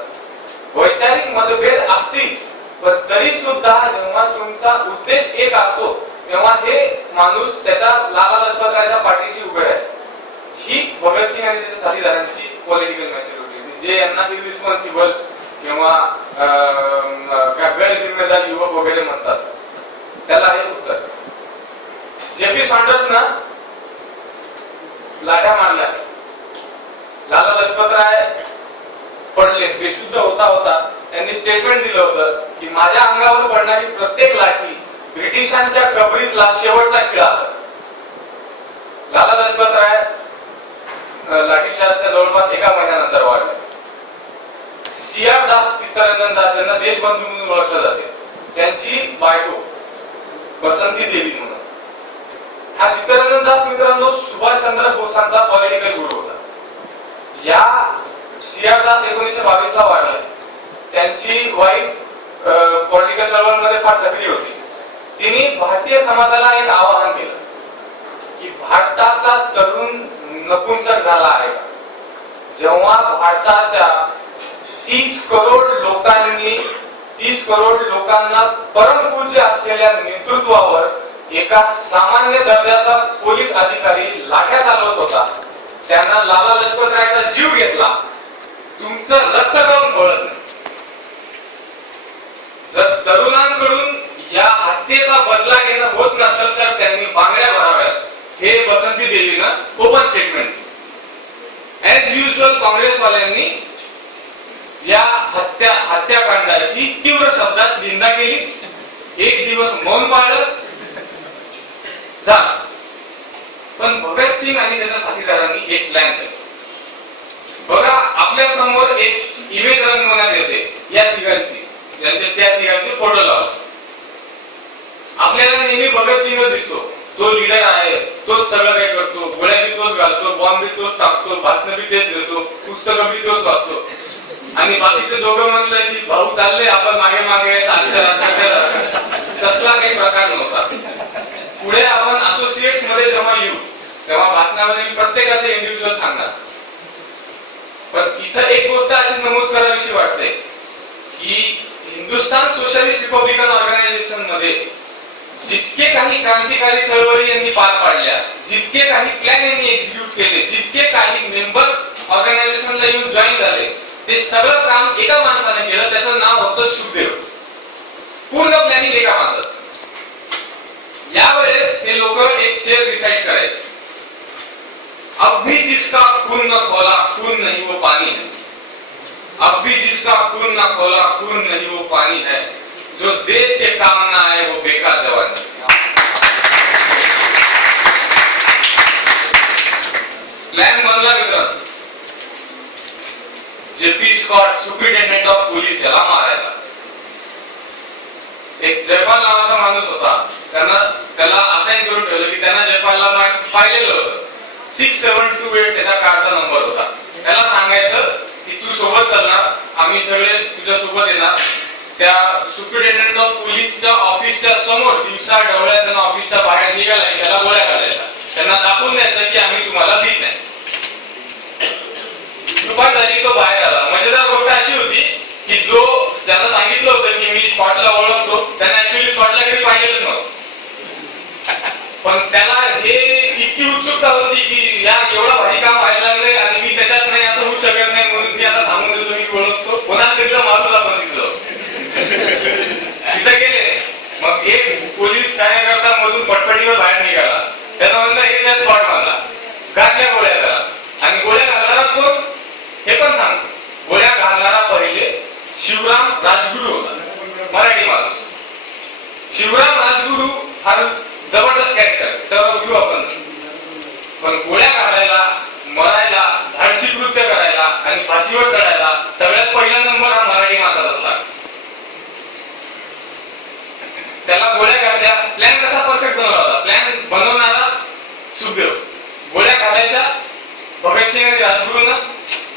वैचारिक मतभेद असतील पण तरी सुद्धा जेव्हा तुमचा उद्देश एक असतो तेव्हा हे माणूस त्याच्या लाला लजपत रायच्या पाठीशी उभे आहे. ही भगतसिंग आणि त्याच्या साथीदारांची पॉलिटिकल मॅच्युरिटी, जे यांना इरिस्पॉन्सिबल किंवा गैर जिम्मेदार युवक वगैरे म्हणतात, त्याला हे उत्तर. जेपी सॉन्डर्सना लाठ्या मारल्या, लाला लजपत राय पडले, बेशुद्ध होता त्यांनी स्टेटमेंट दिलं होतं की माझ्या अंगावर पडणारी प्रत्येक लाठी ब्रिटिशांच्या कबरीतला शेवटचा खिळा. लाला लजपत राय लाठीचार्जच्या जवळपास एका महिन्यानंतर वाढले. सीआर दास, चित्तरंजन दास यांना देशबंधू म्हणून ओळखलं जाते, त्यांची बायको बसंती देवी म्हणून. हा चित्तरंजन दास मित्रांनो सुभाषचंद्र बोसांचा पॉलिटिकल गुरु होता. या सीआर दास 1922 ला वाढले. त्यांची वाईफ पॉलिटिकल चळवळीमध्ये फार सक्रिय होती. तिने भारतीय समाजाला एक आवाहन केलं की भारताचा तरुण नपुंसक झाला आहे. जेव्हा भारताच्या 30 करोड लोकांना परमपूज्य असलेल्या नेतृत्वावर एका सामान्य दर्जाचा पोलीस अधिकारी लाठ्या चालवत होता, त्यांना लाला लजपत रायचा जीव घेतला, तुमचं रक्त जाऊन बोलत नाही. जर तरुणांकडून या हत्येचा बदला घेणं होत नसेल तर त्यांनी बांगड्या भराव्यात, हे बसंती देवीनं ओपन स्टेटमेंट. ऍज युजल काँग्रेसवाल्यांनी या हत्याकांडाची तीव्र शब्दात निंदा केली. एक दिवस मौन पाळलं झालं. पण भगतसिंग आणि त्याच्या साथीदारांनी एक प्लॅन केला. बघा आपल्या समोर एक इमेज रंगवण्यात येते या तिघांची, त्या तिघांचे फोटो लावले. आपल्याला नेहमी भगतसिंग दिसतो, तो लीडर आहे, तोच सगळं काही करतो, गोळ्या बी तोच घालतो, बॉम्ब बी तोच टाकतो, भाषण बी तेच देतो, पुस्तकं बी तोच वाचतो. आणि बाकीचे दोघं म्हणलं की भाऊ चालले आपण मागे मागे तसला काही प्रकार नव्हता. पुढे आपण असोसिएट्स मध्ये जेव्हा येऊ तेव्हा भाषणामध्ये प्रत्येकाचे इंडिव्हिज्युअल सांगणार. पण इथं एक गोष्ट अशी नमूद करावीशी वाटते की हिंदुस्थान सोशलिस्ट रिपब्लिकन ऑर्गनायझेशन मध्ये जितके काही क्रांतिकारी चळवळी यांनी पार पाडल्या, जितके काही प्लॅन यांनी एक्झिक्यूट केले, जितके काही मेंबर्स ऑर्गनायझेशनला येऊन जॉईन झाले, ते सगळं काम एका माणसाने केलं. त्याचं नाव होतं सुखदेव. पूर्ण प्लॅनिंग एका माणसाचं. यावेळेस हे लोक एक शेर डिसाइड करायचे, अब भी जिसका खून न खोला खून नहीं वो पानी है, अब भी जिसका खून न खोला खून नहीं वो पानी है, जो देश के काम ना आए वो बेकार जवान है. प्लॅन बनला मित्रांनो. JP Scott superintendent of police याला मारायचा. एक जयपाल नावाचा माणूस होता, त्याला असाइन करून ठेवलं की त्यांना जयपालला पाहिलेलं होतं. 6728 त्याचा कारचा नंबर होता. त्याला सांगायचं की तू सोबत चालणार, आम्ही सगळे तुझ्या सोबत येणार. त्या सुप्रिटेंडेंट ऑफ पोलीसच्या ऑफिसच्या समोर दिवसा ढवळ्या त्यांना ऑफिसच्या बाहेर निघाला, त्याला गोळ्या घालायच्या. त्यांना दाखवून द्यायचं की आम्ही तुम्हाला भीत नाही. दुपार झाली, तो बाहेर आला. मजेदार गोष्ट अशी होती की जो ज्यांना सांगितलं होतं की मी स्पॉटला ओळखतो, त्याने ऍक्च्युअली स्पॉटला कधी पाहिलेलं नव्हतं. पण त्याला हे इतकी उत्सुकता होती की यार एवढा भारी काम व्हायला लागले आणि मी त्याच्यात नाही, असं होऊ शकत नाही, म्हणून मी आता सांगून देतो मी ओळखतो. कोणाला तिथं मारून आपण तिथलं तिथं गेले. मग एक पोलीस कार्यकर्ता मधून पटपटीवर बाहेर निघाला. त्याला म्हणलं हे स्पॉट मारला, घातल्या गोळ्या त्याला. आणि गोळ्या घालणारा कोण हे पण सांगतो. गोळ्या घालणारा पहिले शिवराम राजगुरू होता, मराठी माणूस. शिवराम राजगुरू हा जबरदस्त कॅरेक्टर, चला बघू आपण. पण गोळ्या घालायला, मरायला, धाडसी कृत्य करायला आणि फाशीवर चढायला सगळ्यात पहिला नंबर हा मराठी माणसाचा असला. त्याला गोळ्या घातल्या. प्लॅन कसा परफेक्ट बनवला होता? प्लॅन बनवणारा सुखदेव. गोळ्या घालायच्या भगतसिंग आणि राजगुरूंना.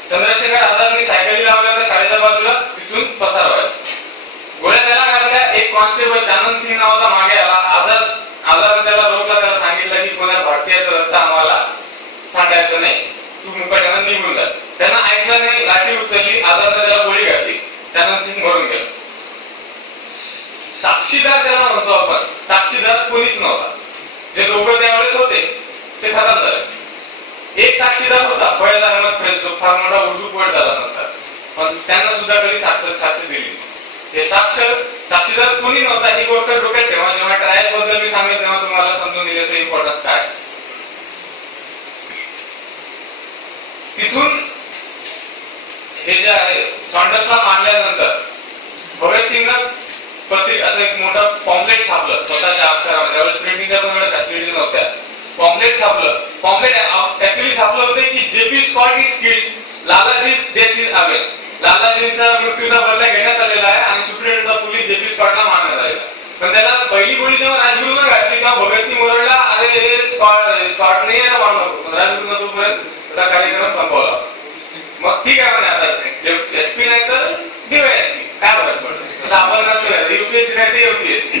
चंद्रशेखर आझादनी सायकली लावल्या होत्या शाळेच्या बाजूला, तिथून पसार व्हायचा. गोळ्या त्याला घातल्या. एक कॉन्स्टेबल चानन सिंग नावाचा मागे आला. आझाद त्याला रोखला. त्याला सांगितलं की कोणा भारतीयाचं रस्ता आम्हाला सांगायचं नाही, तू मुकाट्यानं निघून जा. त्यांना ऐकलं नाही, लाठी उचलली. आझादने त्याला गोळी घातली. चानन सिंग मरून गेला. साक्षीदार त्याला म्हणतो आपण, साक्षीदार कोणीच नव्हता. जे लोक त्यावेळेस होते ते खतम झाले. एक साक्षीदार होता, फैज अहमद फैज, जो फार मोठा उर्दू पोएट झाला नंतर, पण त्यांना सुद्धा कधी साक्ष दिली. हे साक्षीदार कोणी नव्हता. ही गोष्ट डोक्यात ठेवा. जेव्हा ट्रायल बद्दल मी सांगेल तेव्हा तुम्हाला समजून दिल्याचं इम्पॉर्टन्स काय. तिथून हे जे आहे सॉन्डर्सला मारल्यानंतर भगतसिंगनं असं एक मोठं पॉम्पलेट छापलं स्वतःच्या अक्षरामध्ये. त्यावेळेस प्रिंटिंगच्या पण वेळेस फॅसिलिटी नव्हत्या. पॉम्पलेट छापलं. पॉम्पलेट ऍक्च्युअली छापलं होतं की JP Scott is killed, Lalaji's death is avenged. लालाजींचा मृत्यूचा बदला घेण्यात आलेला आहे आणि सुप्रिटेंडेंट ऑफ पोलीस जेपी स्कॉटला मारण्यात आलेला. पण त्याला पहिली गोळी जेव्हा राजगुरूनं घातली तेव्हा भगतसिंग ओरडला, अरे स्कॉटने राजगुरूनं तोपर्यंत त्याचा कार्यक्रम संपवला. मग ठीक आहे म्हणे, आता एसपी नाही तर डीवायएसपी, काय फरक पडतो. तसं आपण नसतो युपीएससी नाही ते युपीएससी.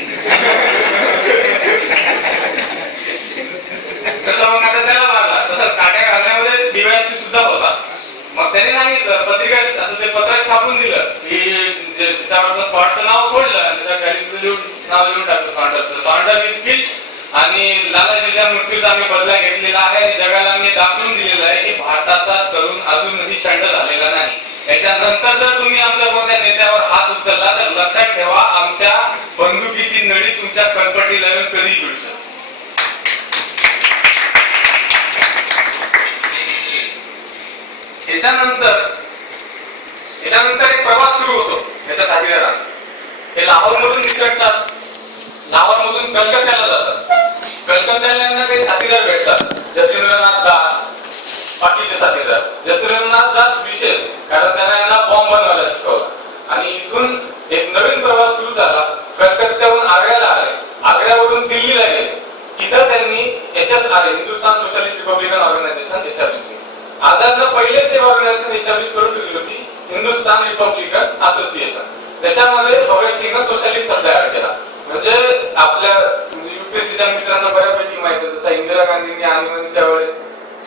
तसं मग आता त्याला मारला. तसं काट्या घालण्यामध्ये डीवायएसपी सुद्धा होता. मग त्याने सांगितलं, पत्रिका असं ते पत्रक छापून दिलं की त्याच्यावरचं स्पॉटचं नाव खोडलं आणि त्याच्या खाली नाव लिहून टाकलं सॉन्डरचं. सॉन्डर इज किल्ड आणि लालाजीच्या मृत्यूचा आम्ही बदला घेतलेला आहे. जगाला मी दाखवून दिलेलं आहे की भारताचा तरुण अजूनही शंड झालेला नाही. याच्यानंतर जर तुम्ही आमच्या कोणत्या नेत्यावर हात उचलला तर लक्षात ठेवा, आमच्या बंदुकीची नळी तुमच्या कणपटीला येऊन कधी भिडू शकते. याच्यानंतर एक प्रवास सुरू होतो याच्या साथीदारांचा. हे लाहोरमधून निसटतात, लाहोरमधून कलकत्त्याला जातात. कलकत्त्याला यांना काही साथीदार भेटतात. जतींद्रनाथ दास बाकीचे साथीदार. जतींद्रनाथ दास विशेष, कारण त्यांना यांना बॉम्ब बनवायला शिकवला. आणि इथून एक नवीन प्रवास सुरू झाला. कलकत्त्याहून आग्र्याला आले, आग्र्यावरून दिल्लीला गेले. तिथं त्यांनी HSR Hindustan socialist republican organisation establish केली. आझादनं पहिलेच ते ऑर्गनायझेशन एस्टॅब्लिश करून ठेवली होती, हिंदुस्थान रिपब्लिकन असोसिएशन. त्याच्यामध्ये भगतसिंगनं सोशलिस्ट शब्द ऍड केला. म्हणजे आपल्या युपीएससीच्या मित्रांना बऱ्यापैकी माहिती आहे, जसा इंदिरा गांधींनी आणीबाणीच्या वेळेस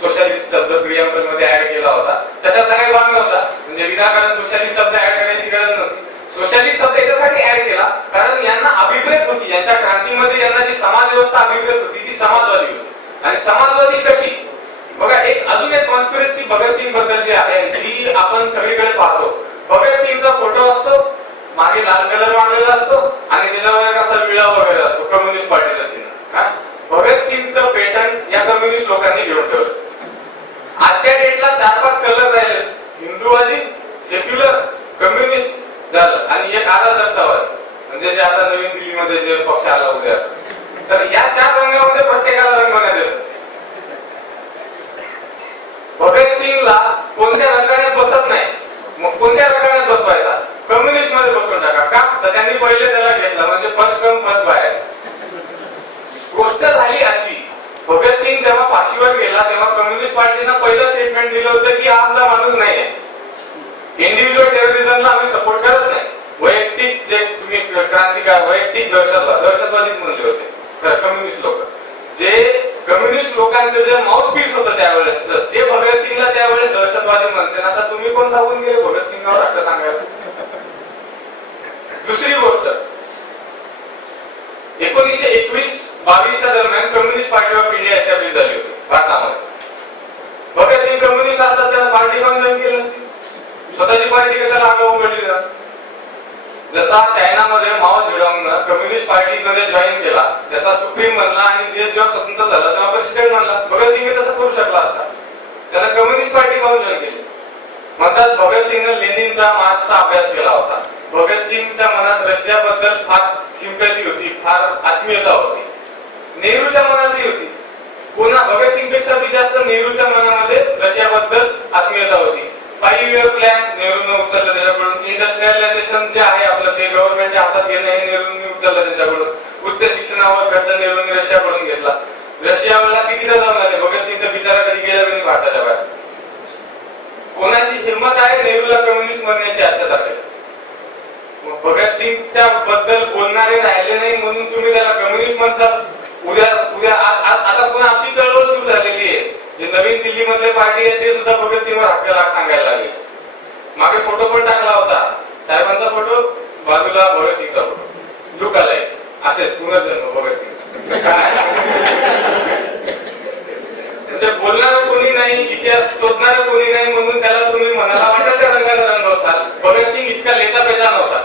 सोशलिस्ट शब्द प्रियांबल मध्ये ऍड केला होता, त्याच्यातला काही भाग नव्हता. म्हणजे विनाकारण सोशलिस्ट शब्द ऍड करायची गरज नव्हती. सोशलिस्ट शब्द याच्यासाठी ऍड केला कारण यांना अभिप्रेत होती, यांच्या क्रांतीमध्ये यांना जी समाज आणि एक अराजकतावादी, म्हणजे जे आता नवीन दिल्लीमध्ये जे पक्ष आला उद्या, तर या 4 रंगामध्ये प्रत्येकाला रंगवण्यात येतं. भगतसिंगला कोणत्या रंगाने बसत नाही, मग कोणत्या रंगाने बसवायचा? कम्युनिस्ट मध्ये बसवून टाका. का? तर त्यांनी पहिले त्याला घेतला, म्हणजे फर्स्ट कम फर्स्ट बाहेर. गोष्ट झाली अशी, भगतसिंग जेव्हा फाशीवर गेला तेव्हा कम्युनिस्ट पार्टीनं पहिलं स्टेटमेंट दिलं होतं की आमचा माणूस नाही आहे, इंडिव्हिज्युअल टेररिझमला आम्ही सपोर्ट करत नाही. वैयक्तिक जे तुम्ही क्रांतिकार, वैयक्तिक दहशतवादीच म्हणले होते तर कम्युनिस्ट लोक, जे कम्युनिस्ट लोकांचं जे माउथपीस होतं त्यावेळेस, ते भगतसिंगला त्यावेळेस दहशतवादी म्हणते. आता तुम्ही कोण धावून गेले भगतसिंगवर असं सांगायला? दुसरी गोष्ट, 1921-22च्या दरम्यान communist party of India establish झाली होती भारतामध्ये. भगतसिंग कम्युनिस्ट असतात, त्याला पार्टी पण जॉईन केलं, स्वतःची पार्टी कशाला आगाऊ उघडली ना? जसा चायनामध्ये माओ झेडॉंगनं कम्युनिस्ट पार्टीमध्ये जॉईन केला, त्याचा सुप्रीम बनला आणि देश जेव्हा स्वतंत्र झाला तेव्हा प्रेसिडेंट बनला. भगतसिंग तसं करू शकला असता, त्याला कम्युनिस्ट पार्टी म्हणून जॉईन केली. म्हणतात भगतसिंगनं लेनिनचा मार्क्सचा अभ्यास केला होता. भगतसिंगच्या मनात रशियाबद्दल फार सिंपॅथी होती, फार आत्मीयता होती. नेहरूच्या मनातही होती. पुन्हा भगतसिंगपेक्षा बी जास्त नेहरूच्या मनामध्ये रशियाबद्दल आत्मीयता होती. 5 इयर प्लॅन नेहरूनं उचललं त्याच्याकडून. इंडस्ट्रियलायझेशन जे आहे आपलं ते गव्हर्नमेंटच्या हातात घेणं हे नेहरूंनी उचललं त्यांच्याकडून. उच्च शिक्षणावर खर्च नेहरूंनी रशियाकडून घेतला. रशियाला कितीदा जाऊन आले, भगतसिंगचा बिचारा कधी गेला नाही भारताच्या बाहेर. कोणाची हिंमत आहे नेहरूला कम्युनिस्ट म्हणण्याची आजच्या तारखेला? भगतसिंगच्या बद्दल बोलणारे राहिले नाही म्हणून तुम्ही त्याला कम्युनिस्ट म्हणतात. उद्या आता पुन्हा अशी चळवळ सुरू झालेली आहे, जे नवीन दिल्लीमधले पार्टी आहे ते सुद्धा भगतसिंगवर हक्काला सांगायला लागले. मागे फोटो पण टाकला होता, साहेबांचा फोटो बाजूला भगतसिंगचा फोटो, दुखालाय असेच पुनर्जन्म भगतसिंग. म्हणजे बोलणारं कोणी नाही, इतिहास शोधणारं कोणी नाही म्हणून त्याला तुम्ही मनाला वाटत त्या रंगाने रंगवसाल. भगतसिंग इतका लेता पेचा नव्हता.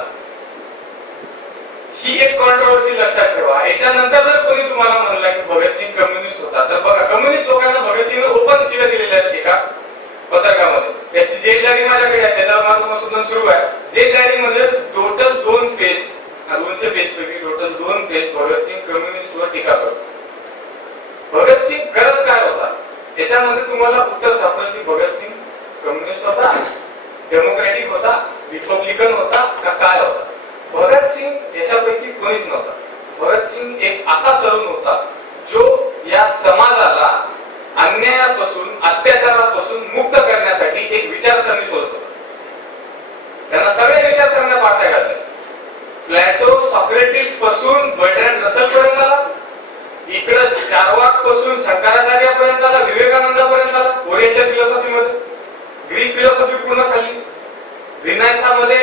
ही एक कॉन्ट्रोवर्सी लक्षात ठेवा. याच्यानंतर जर कोणी तुम्हाला म्हणलं की भगतसिंग कम्युनिस्ट होता, तर बघा कम्युनिस्ट लोकांना भगतसिंग ओपन शिव्या दिलेल्या आहेत एका पत्रकामध्ये. याची जेल डायरी माझ्याकडे आहे, त्याच्यावर माझं संशोधन सुरू आहे. जेल डायरीमध्ये टोटल 2 पेज, 200 पेज पैकी टोटल 2 पेज भगतसिंग कम्युनिस्टवर टीका करतो. भगतसिंग करत काय होता याच्यामध्ये तुम्हाला उत्तर सापडेल की भगतसिंग कम्युनिस्ट होता, डेमोक्रॅटिक होता, रिपब्लिकन होता का काय होता? भगतसिंग याच्यापैकी कोणीच नव्हता. भगतसिंग एक असा तरुण होता जो या समाजाला अन्यायापासून, अत्याचारापासून मुक्त करण्यासाठी एक विचारसरणी शोधत होता. त्यांना सगळे विचारसरण्या पाठ्या घातल्या. प्लॅटो, सॉक्रेटिस पासून बर्ट्रँड रसल पर्यंत आला, इकडं चार्वाक पासून शंकराचार्यापर्यंत आला, विवेकानंदापर्यंत आला. ओरिएंटल फिलॉसॉफीमध्ये ग्रीक फिलॉसॉफी पूर्ण खाल्ली. रिनायसामध्ये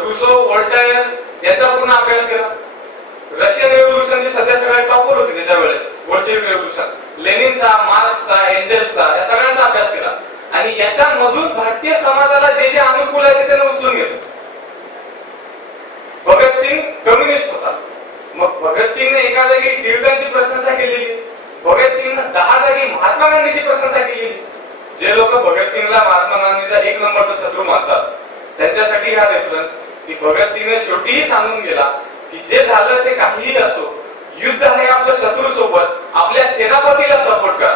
रुसो, व्हॉल्टायर याचा पूर्ण अभ्यास केला. रशियन रेव्होल्युशन जी सध्या सगळ्यात टॉपवर होती त्याच्या वेळेस, बोल्शेविक रेव्होल्युशन, लेनिनचा, मार्क्सचा, एंजेल्सचा या सगळ्यांचा अभ्यास केला. आणि याच्यामधून भारतीय समाजाला जे जे अनुकूल आहे ते त्यानं उचलून घेतलं. भगतसिंग कम्युनिस्ट होता. मग भगतसिंगने एका जागी टिळकांची प्रशंसा केलेली, भगतसिंगनं 10 जागी महात्मा गांधीची प्रशंसा केलेली. जे लोक भगतसिंगला महात्मा गांधीचा 1 नंबरचा शत्रू मानतात त्यांच्यासाठी हा रेफरन्स की भगतसिंगने शेवटीही सांगून गेला की जे झालं ते काहीही असो, युद्ध आहे आपल्या शत्रू सोबत, आपल्या सेनापतीला सपोर्ट करा.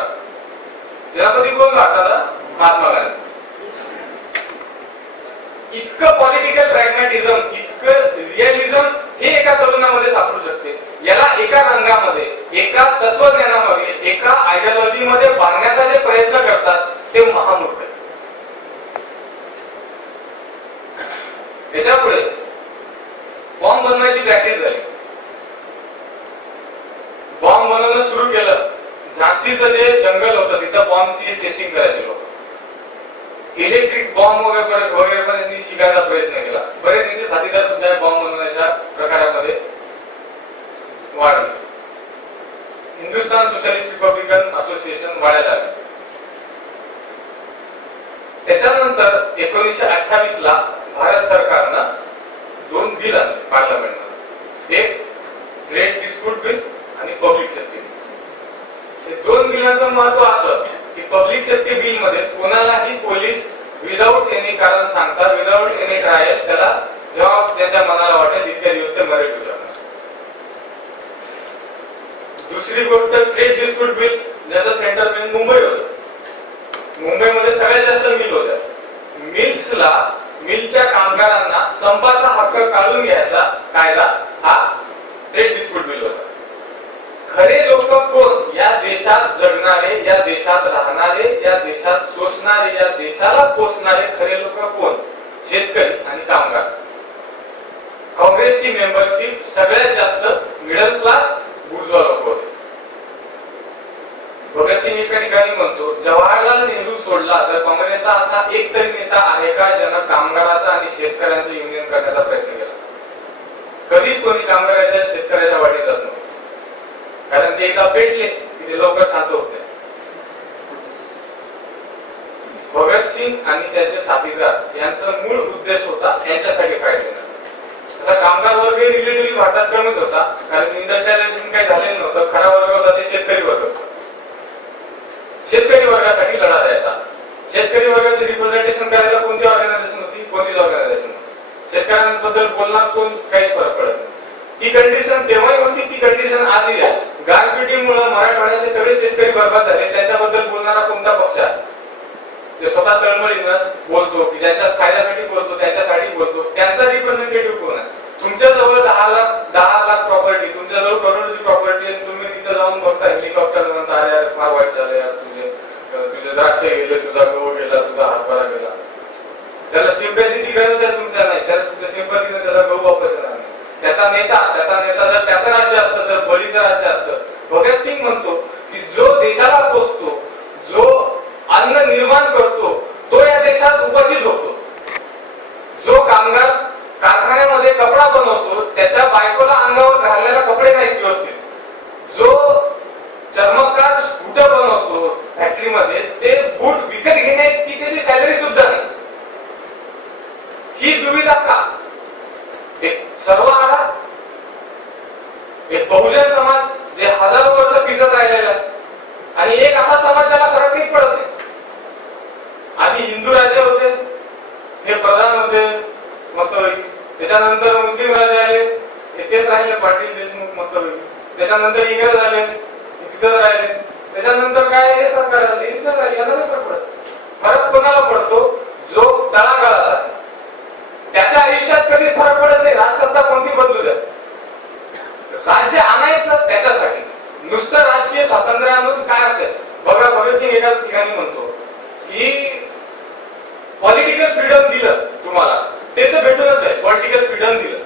सेनापती कोण भारताला? महात्मा गांधी. इतकं पॉलिटिकल प्रॅग्मॅटिझम, इतकं रिअलिझम हे एका तरुणामध्ये सापडू शकते. याला एका रंगामध्ये, एका तत्वज्ञानामध्ये, एका आयडिओलॉजीमध्ये बांधण्याचा जे प्रयत्न करतात ते महामूर्ख आहे. याच्यापुढे बॉम्ब बनवायची प्रॅक्टिस झाली. बॉम्ब बनवणं सुरू केलं. झाशीचं जे जंगल होतं तिथं बॉम्बची टेस्टिंग करायचे लोक. इलेक्ट्रिक बॉम्ब वगैरे पण त्यांनी शिकायचा प्रयत्न केला. बरेच त्यांचे साथीदार सुद्धा बॉम्ब बनवण्याच्या प्रकारामध्ये वाढले. हिंदुस्थान सोशलिस्ट रिपब्लिकन असोसिएशन वाढायला लागले. त्याच्यानंतर 1928 ला भारत सरकारनं 2 बिल आणले पार्लमेंटमध्ये. एक ग्रेट डिस्प्यूट बिल आणि पब्लिक सेफ्टी बिल. हे 2 बिलांचं महत्व असं की पब्लिक सेफ्टी बिल मध्ये कोणालाही पोलीस विदाऊट एनी कारण सांगता, विदाऊट एनी ट्रायल त्याला जेव्हा त्यांच्या मनाला वाटेल इतक्या दिवस ते मरेल होऊ शकणार. दुसरी गोष्ट ट्रेड डिस्प्यूट बिल, ज्याचं सेंटर मेन मुंबई होतं. मुंबईमध्ये सगळ्यात जास्त मिल होत्या. मिल्सला, मिलच्या कामगारांना संपाचा हक्क काढून घ्यायचा कायदा हा ट्रेड डिस्प्यूट बिल होता. खरे लोक कोण? या देशात जगणारे, या देशात राहणारे, या देशात सोसणारे, या देशाला पोसणारे खरे लोक कोण? शेतकरी आणि कामगार. काँग्रेसची मेंबरशिप सगळ्यात जास्त मिडल क्लास बुर्जुआ लोक होते. भगतसिंग एका ठिकाणी म्हणतो, जवाहरलाल नेहरू सोडला तर काँग्रेसचा असा एक तरी नेता आहे का ज्यानं कामगाराचा आणि शेतकऱ्यांचं युनियन करण्याचा प्रयत्न केला? कधीच कोणी कामगाराच्या शेतकऱ्याच्या वाटेत जात नव्हते, कारण ते एकदा पेटले की ते लवकर शांत होत नाही. भगतसिंग आणि त्याचे साथीदार यांचा मूळ उद्देश होता यांच्यासाठी फायदा देणं. तसा कामगार वर्ग रिलेटिव्हली भारतात कमीच होता, कारण इंडस्ट्रियलायझेशन काही झालेलं नव्हतं. खरा वर्ग होता ते शेतकरी वर्ग होता. शेतकरी वर्गासाठी लढा द्यायचा. शेतकरी वर्गाचं रिप्रेझेंटेशन करायला कोणती ऑर्गनायझेशन होती? कोणतीच ऑर्गनायझेशन नव्हती. शेतकऱ्यांबद्दल बोलणार कोण? काहीच फरक पडत नाही. ती कंडिशन तेव्हाही होती, ती कंडिशन आजही आहे. गारपिटीमुळे मराठवाड्यातले सगळे शेतकरी बर्बाद झाले. त्याच्याबद्दल बोलणारा कोणता पक्ष आहे? जे स्वतः तळमळीनं बोलतो, की ज्याच्या फायद्यासाठी बोलतो, त्याच्यासाठी बोलतो, त्यांचा रिप्रेझेंटेटिव्ह कोण आहे? तुमच्याजवळ 10 लाख प्रॉपर्टी, तुमच्याजवळ करोडची प्रॉपर्टी आहे. तुम्ही तिथं जाऊन बघता हेलिकॉप्टर म्हणता, अरे फार वाईट झालं यार, तुझे द्राक्ष गेले, तुझा गहू गेला, तुझा हातभारा गेला. त्याला सिंपॅथीची गरज आहे तुमच्या नाही, त्याला तुमच्या सिंपॅथीने त्याला गहू वापस येणार नाही. त्याचा नेता जर त्याचं राज्य असतं, जर बळीचं राज्य असतं. भगतसिंग म्हणतो की जो देशाला पोसतो, जो अन्न निर्माण करतो, तो या देशात उपाशी झोपतो. जो कामगार कारखान्यामध्ये कपडा बनवतो, त्याच्या बायकोला अंगावर घाललेला कपडे नाहीत व्यवस्थित. जो चर्मकार बूट बनवतो फॅक्टरीमध्ये, ते बूट विकत घेण्याची त्याची सॅलरी सुद्धा नाही. ही दुविधा का? एक सर्व आहात, एक बहुजन समाज जे हजारो वर्ष पिसत राहिलेला आहे, आणि एक असा समाज ज्याला फरक काहीच पडत नाही. आधी हिंदू राजे होते, हे प्रधान होते मस्तपैकी. त्याच्यानंतर मुस्लिम राजे आले, हे तेच राहिले पाटील देशमुख मस्तपैकी. त्याच्यानंतर इंग्रज आले, तिथंच राहिले. त्याच्यानंतर काय हे सरकार आले, इथंच राहिले. यांना नाही फरक पडत. फरक कोणाला पडतो? जो तळागाळात आहे. त्याच्या आयुष्यात कधीच फरक पडत नाही. राजसत्ता कोणती बदलू द्या, राज्य आणायचं त्याच्यासाठी. नुसतं राजकीय स्वातंत्र्य आणून काय होतं? बघा, भगतसिंग एका ठिकाणी म्हणतो की पॉलिटिकल फ्रीडम दिलं तुम्हाला, ते तर भेटूनच आहे. पॉलिटिकल फ्रीडम दिलं,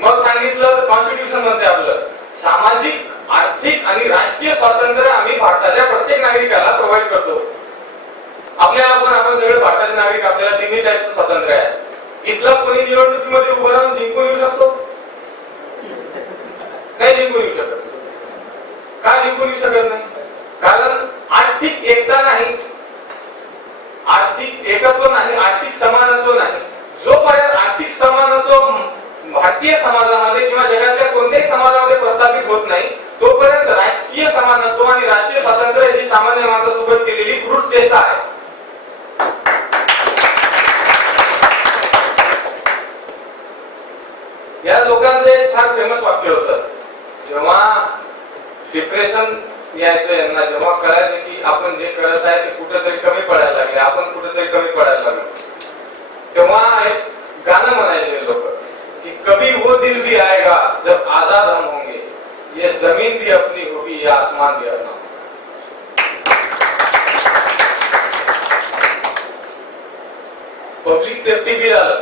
मग सांगितलं कॉन्स्टिट्यूशन म्हणते आपलं सामाजिक, आर्थिक आणि राजकीय स्वातंत्र्य आम्ही भारताच्या प्रत्येक नागरिकाला प्रोव्हाइड करतो. आपण सगळे भारताचे नागरिक, आपल्याला तिन्ही टाईपचं स्वातंत्र्य आहे. इथला कोणी निवडणुकीमध्ये उभं राहून जिंकून येऊ शकतो? नाही जिंकून येऊ शकत. का जिंकून येऊ शकत नाही? कारण आर्थिक एकता नाही, आर्थिक एकत्व नाही, आर्थिक समानत्व नाही. जोपर्यंत आर्थिक समानत्व भारतीय समाजामध्ये किंवा जगातल्या कोणत्याही समाजामध्ये प्रस्थापित होत नाही, तोपर्यंत राजकीय समानत्व आणि राष्ट्रीय स्वातंत्र्य ही सामान्य माणसासोबत केलेली क्रूर चेष्टा आहे. या लोकांचं एक फार फेमस वाक्य होतं, जेव्हा डिप्रेशन यायचं यांना, जेव्हा कळायचं की आपण जे करत आहे ते कुठेतरी कमी पडायला लागले, आपण कुठेतरी कमी पडायला लागलो, तेव्हा एक गाणं म्हणायचे लोक कि कभी वो दिन भी आएगा जब आजाद हम होंगे, ये जमीन भी अपनी होगी, ये आसमान भी अपना. पब्लिक सेफ्टी बिल आलं,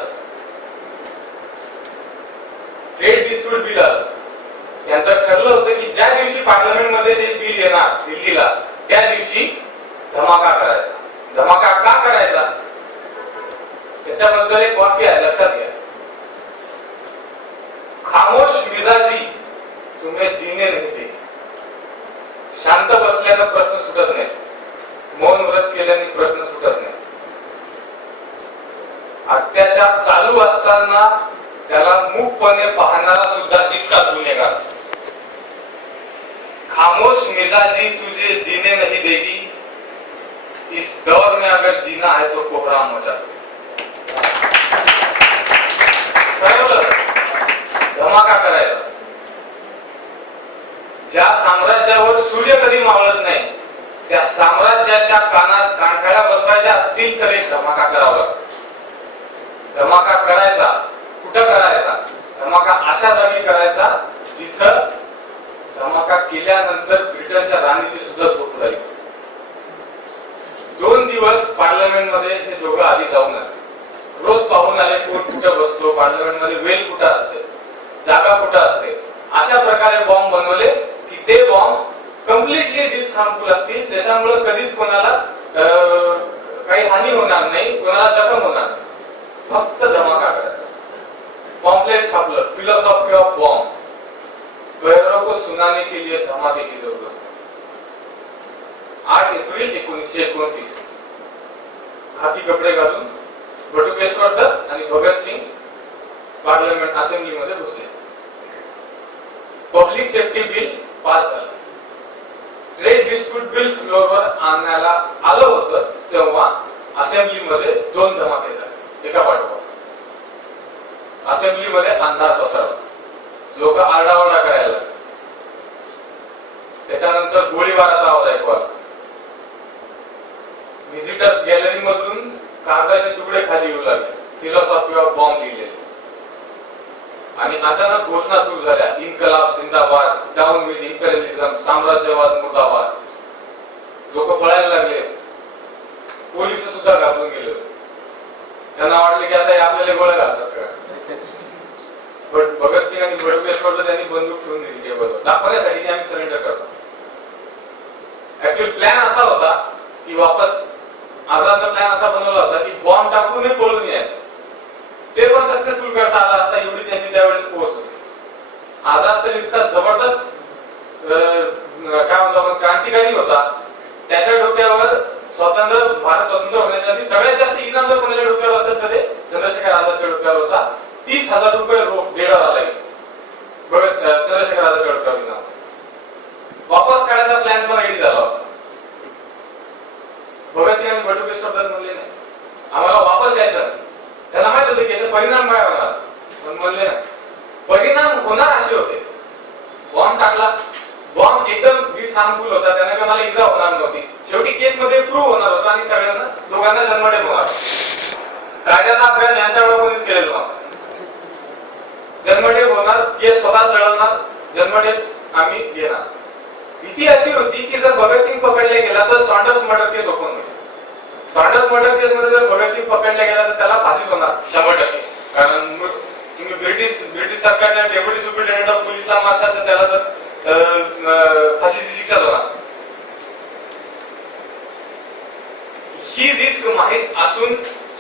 ट्रेड डिस्प्यूट बिल आलं. यांचं ठरलं होतं की ज्या दिवशी पार्लमेंटमध्ये जे बिल येणार दिल्लीला, त्या दिवशी धमाका करायचा. धमाका का करायचा? त्याच्याबद्दल एक वाक्य आहे, लक्षात घ्या. खामोश मिजाजी तुम्हें जीने नहीं देगी. शांत बसल्यानं प्रश्न सुटत नाही, मौन व्रत केल्याने प्रश्न सुटत नाही. अत्याचार चालू असताना त्याला मूकपणे पाहणारा सुद्धा तितका गुन्हेगार. खामोश मिजाजी तुझे जीने नहीं देगी, इस दौर में अगर जीना है तो कोहराम मचा. अशा जागी करायचा जिथं धमाका केल्यानंतर ब्रिटनच्या राणीची सुद्धा झोप उडाली. 2 दिवस पार्लमेंटमध्ये हे दोघं आधी जाऊन आले. रोज पाहून आले कोण कुठं बसतो, पार्लमेंटमध्ये वेल कुठं असते, जागा कुठं असते. अशा प्रकारे बॉम्ब बनवले की ते बॉम्ब कम्प्लिटली डिसहार्मफुल असतील, त्याच्यामुळे कधीच कोणाला काही हानी होणार नाही, कोणाला जखम होणार नाही. फक्त धमाका करायचा. पॉम्पलेट छापलं, फिलॉसॉफी ऑफ बॉम्ब, गैरों को सुनाने के लिए धमाके की जरूरत. 8 एप्रिल 1929 खाकी कपडे घालून बटुकेश्वर दत्त आणि भगतसिंग पार्लमेंट असेंब्लीमध्ये घुसले. पब्लिक सेफ्टी बिल पास झालं. ट्रेड डिस्प्यूट बिल फ्लोअरवर आणण्याला आलं होतं तेव्हा असेंब्लीमध्ये 2 धमाके झाले एका पाठोपाठ. असेंब्लीमध्ये अंधार पसरला, लोक आरडाओरडा करायला लागले. त्याच्यानंतर गोळीबाराचा आवाज ऐकू आला. व्हिजिटर्स गॅलरी मधून कागदाचे तुकडे खाली येऊ लागले, फिलॉसॉफी ऑफ बॉम्ब लिहिलेले. आणि अचानक घोषणा सुरू झाल्या, इन्कलाब जिंदाबाद, डाऊन विथ इम्पेरियलिझम, साम्राज्यवाद मुर्दाबाद. लोक पळायला लागले, पोलिस सुद्धा घाबरून गेले. त्यांना वाटले की आता हे आपल्याला गोळ्या घालतात का. पण भगतसिंग आणि बटुकेश्वरला त्यांनी बंदूक ठेवून दिली टेबलवर, दाखवण्यासाठी की आम्ही सरेंडर करतो. ऍक्च्युअली प्लॅन असा होता की वापस आझादचा प्लॅन असा बनवला होता की बॉम्ब टाकून पळून यायचं. ते पण सक्सेसफुल करता आला असता, एवढी त्यांची त्यावेळेस पोहोच होती. आझाद तर इतका जबरदस्त काय म्हणतो आपण क्रांतिकारी होता, त्याच्या डोक्यावर भारत स्वतंत्र होण्याच्या आधी सगळ्यात जास्त इनाम जर कोणाच्या डोक्यावर असेल तर ते चंद्रशेखर आझादच्या डोक्यावर होता. 30,000 रुपये रोख डेडाला लागेल चंद्रशेखर आझादच्या डोक्यावर इनाम. वापस काढायचा प्लॅन पण रेडी झाला होता. भगतसिंग आणि बटुकेश्वर दत्त म्हणले नाही, आम्हाला वापस यायचं. त्यांना माहित होते की याचे परिणाम काय होणार, पण म्हणले नाही. परिणाम होणार असे होते. बॉम्ब टाकला, बॉम्ब एकदम डिसहार्मफुल होता, त्याने कोणाला इजा होणार नव्हती. शेवटी केस मध्ये प्रूव्ह होणार होता आणि सगळ्यांना दोघांना जन्मठेप होणार. कायद्याचा अभ्यास यांच्यावर कोणीच केलेला नव्हता. जन्मठेप होणार, केस स्वतः लढवणार, जन्मठेप आम्ही घेणार. भीती अशी होती की जर भगतसिंग पकडले गेला तर सॉन्डर्स मर्डर केस ओपन होईल. सॉन्डर्स मर्डर केस मध्ये जर भगतसिंग पकडला गेला तर त्याला फाशीच होणार 100%. कारण तुम्ही ब्रिटिश सरकारच्या डेप्युटी सुप्रिटेंडेंट ऑफ पोलिसला मारतात तर त्याला तर फाशीची शिक्षा होणार. ही रिस्क माहीत असून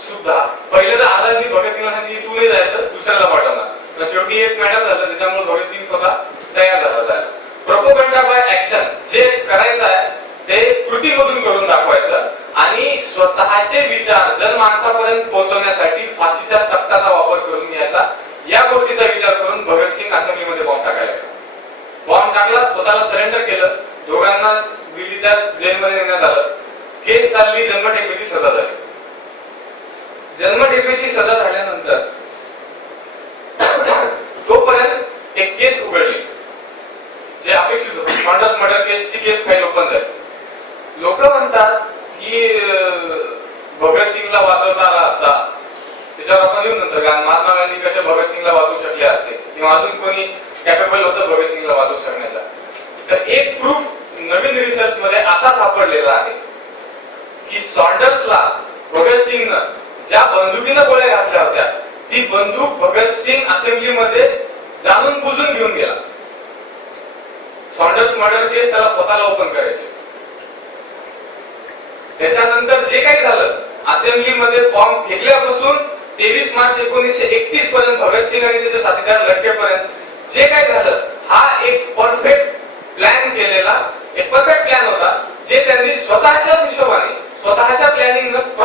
सुद्धा पहिले तर आझादनी भगतसिंगला सांगितलं तू नाही जायचं, दुसऱ्याला पाठवणार. पण शेवटी एक मॅटर झालं, त्याच्यामुळे भगतसिंग स्वतः तयार झाला. प्रोपोगंडा बाय ऍक्शन, जे करायचं आहे ते कृतीमधून करून दाखवायचं आणि स्वतःचे विचार जनमानसापर्यंत पोहोचवण्यासाठी फाशीच्या तख्ताचा वापर करून याचा, या गोष्टीचा विचार करून भगतसिंग असेंब्लीमध्ये बॉम्ब टाकायला गेला. बॉम्ब टाकला, स्वतःला सरेंडर केलं, दोघांना दिल्लीच्या जेलमध्ये नेण्यात आलं. केस चालली, जन्मठेपेची सजा झाली. जन्मठेपेची सजा झाल्यानंतर तोपर्यंत एक केस उघडली जे अपेक्षित होते. सॉन्डर्स मर्डर केसची केस फाईल ओपन झाली. लोक म्हणतात की भगतसिंगला वाचवता आला असता, त्याच्यावर आपण येऊ नंतर, कारण महात्मा गांधी कसे भगतसिंगला वाचवू शकले असते किंवा अजून कोणी कॅपेबल होतं भगतसिंगला वाचवू शकण्याचा. तर एक प्रूफ नवीन रिसर्च मध्ये असा सापडलेला आहे की सॉन्डर्सला भगतसिंगनं ज्या बंदुकीनं गोळ्या घातल्या होत्या ती बंदूक भगतसिंग असेंब्लीमध्ये जाणून बुजून घेऊन गेला. सॉन्डर्स मर्डर केस त्याला स्वतःला ओपन करायचे. त्याच्यानंतर जे काही झालं, असेंब्लीमध्ये बॉम्ब फेकल्यापासून 23 मार्च 1931 पर्यंत भगतसिंग आणि त्याचे साथीदार लटकेपर्यंत जे काही झालं, हा एक परफेक्ट प्लॅन केलेला एक परफेक्ट प्लॅन होता, जे त्यांनी स्वतःच्याच हिशोबाने स्वतःच्या प्लॅनिंग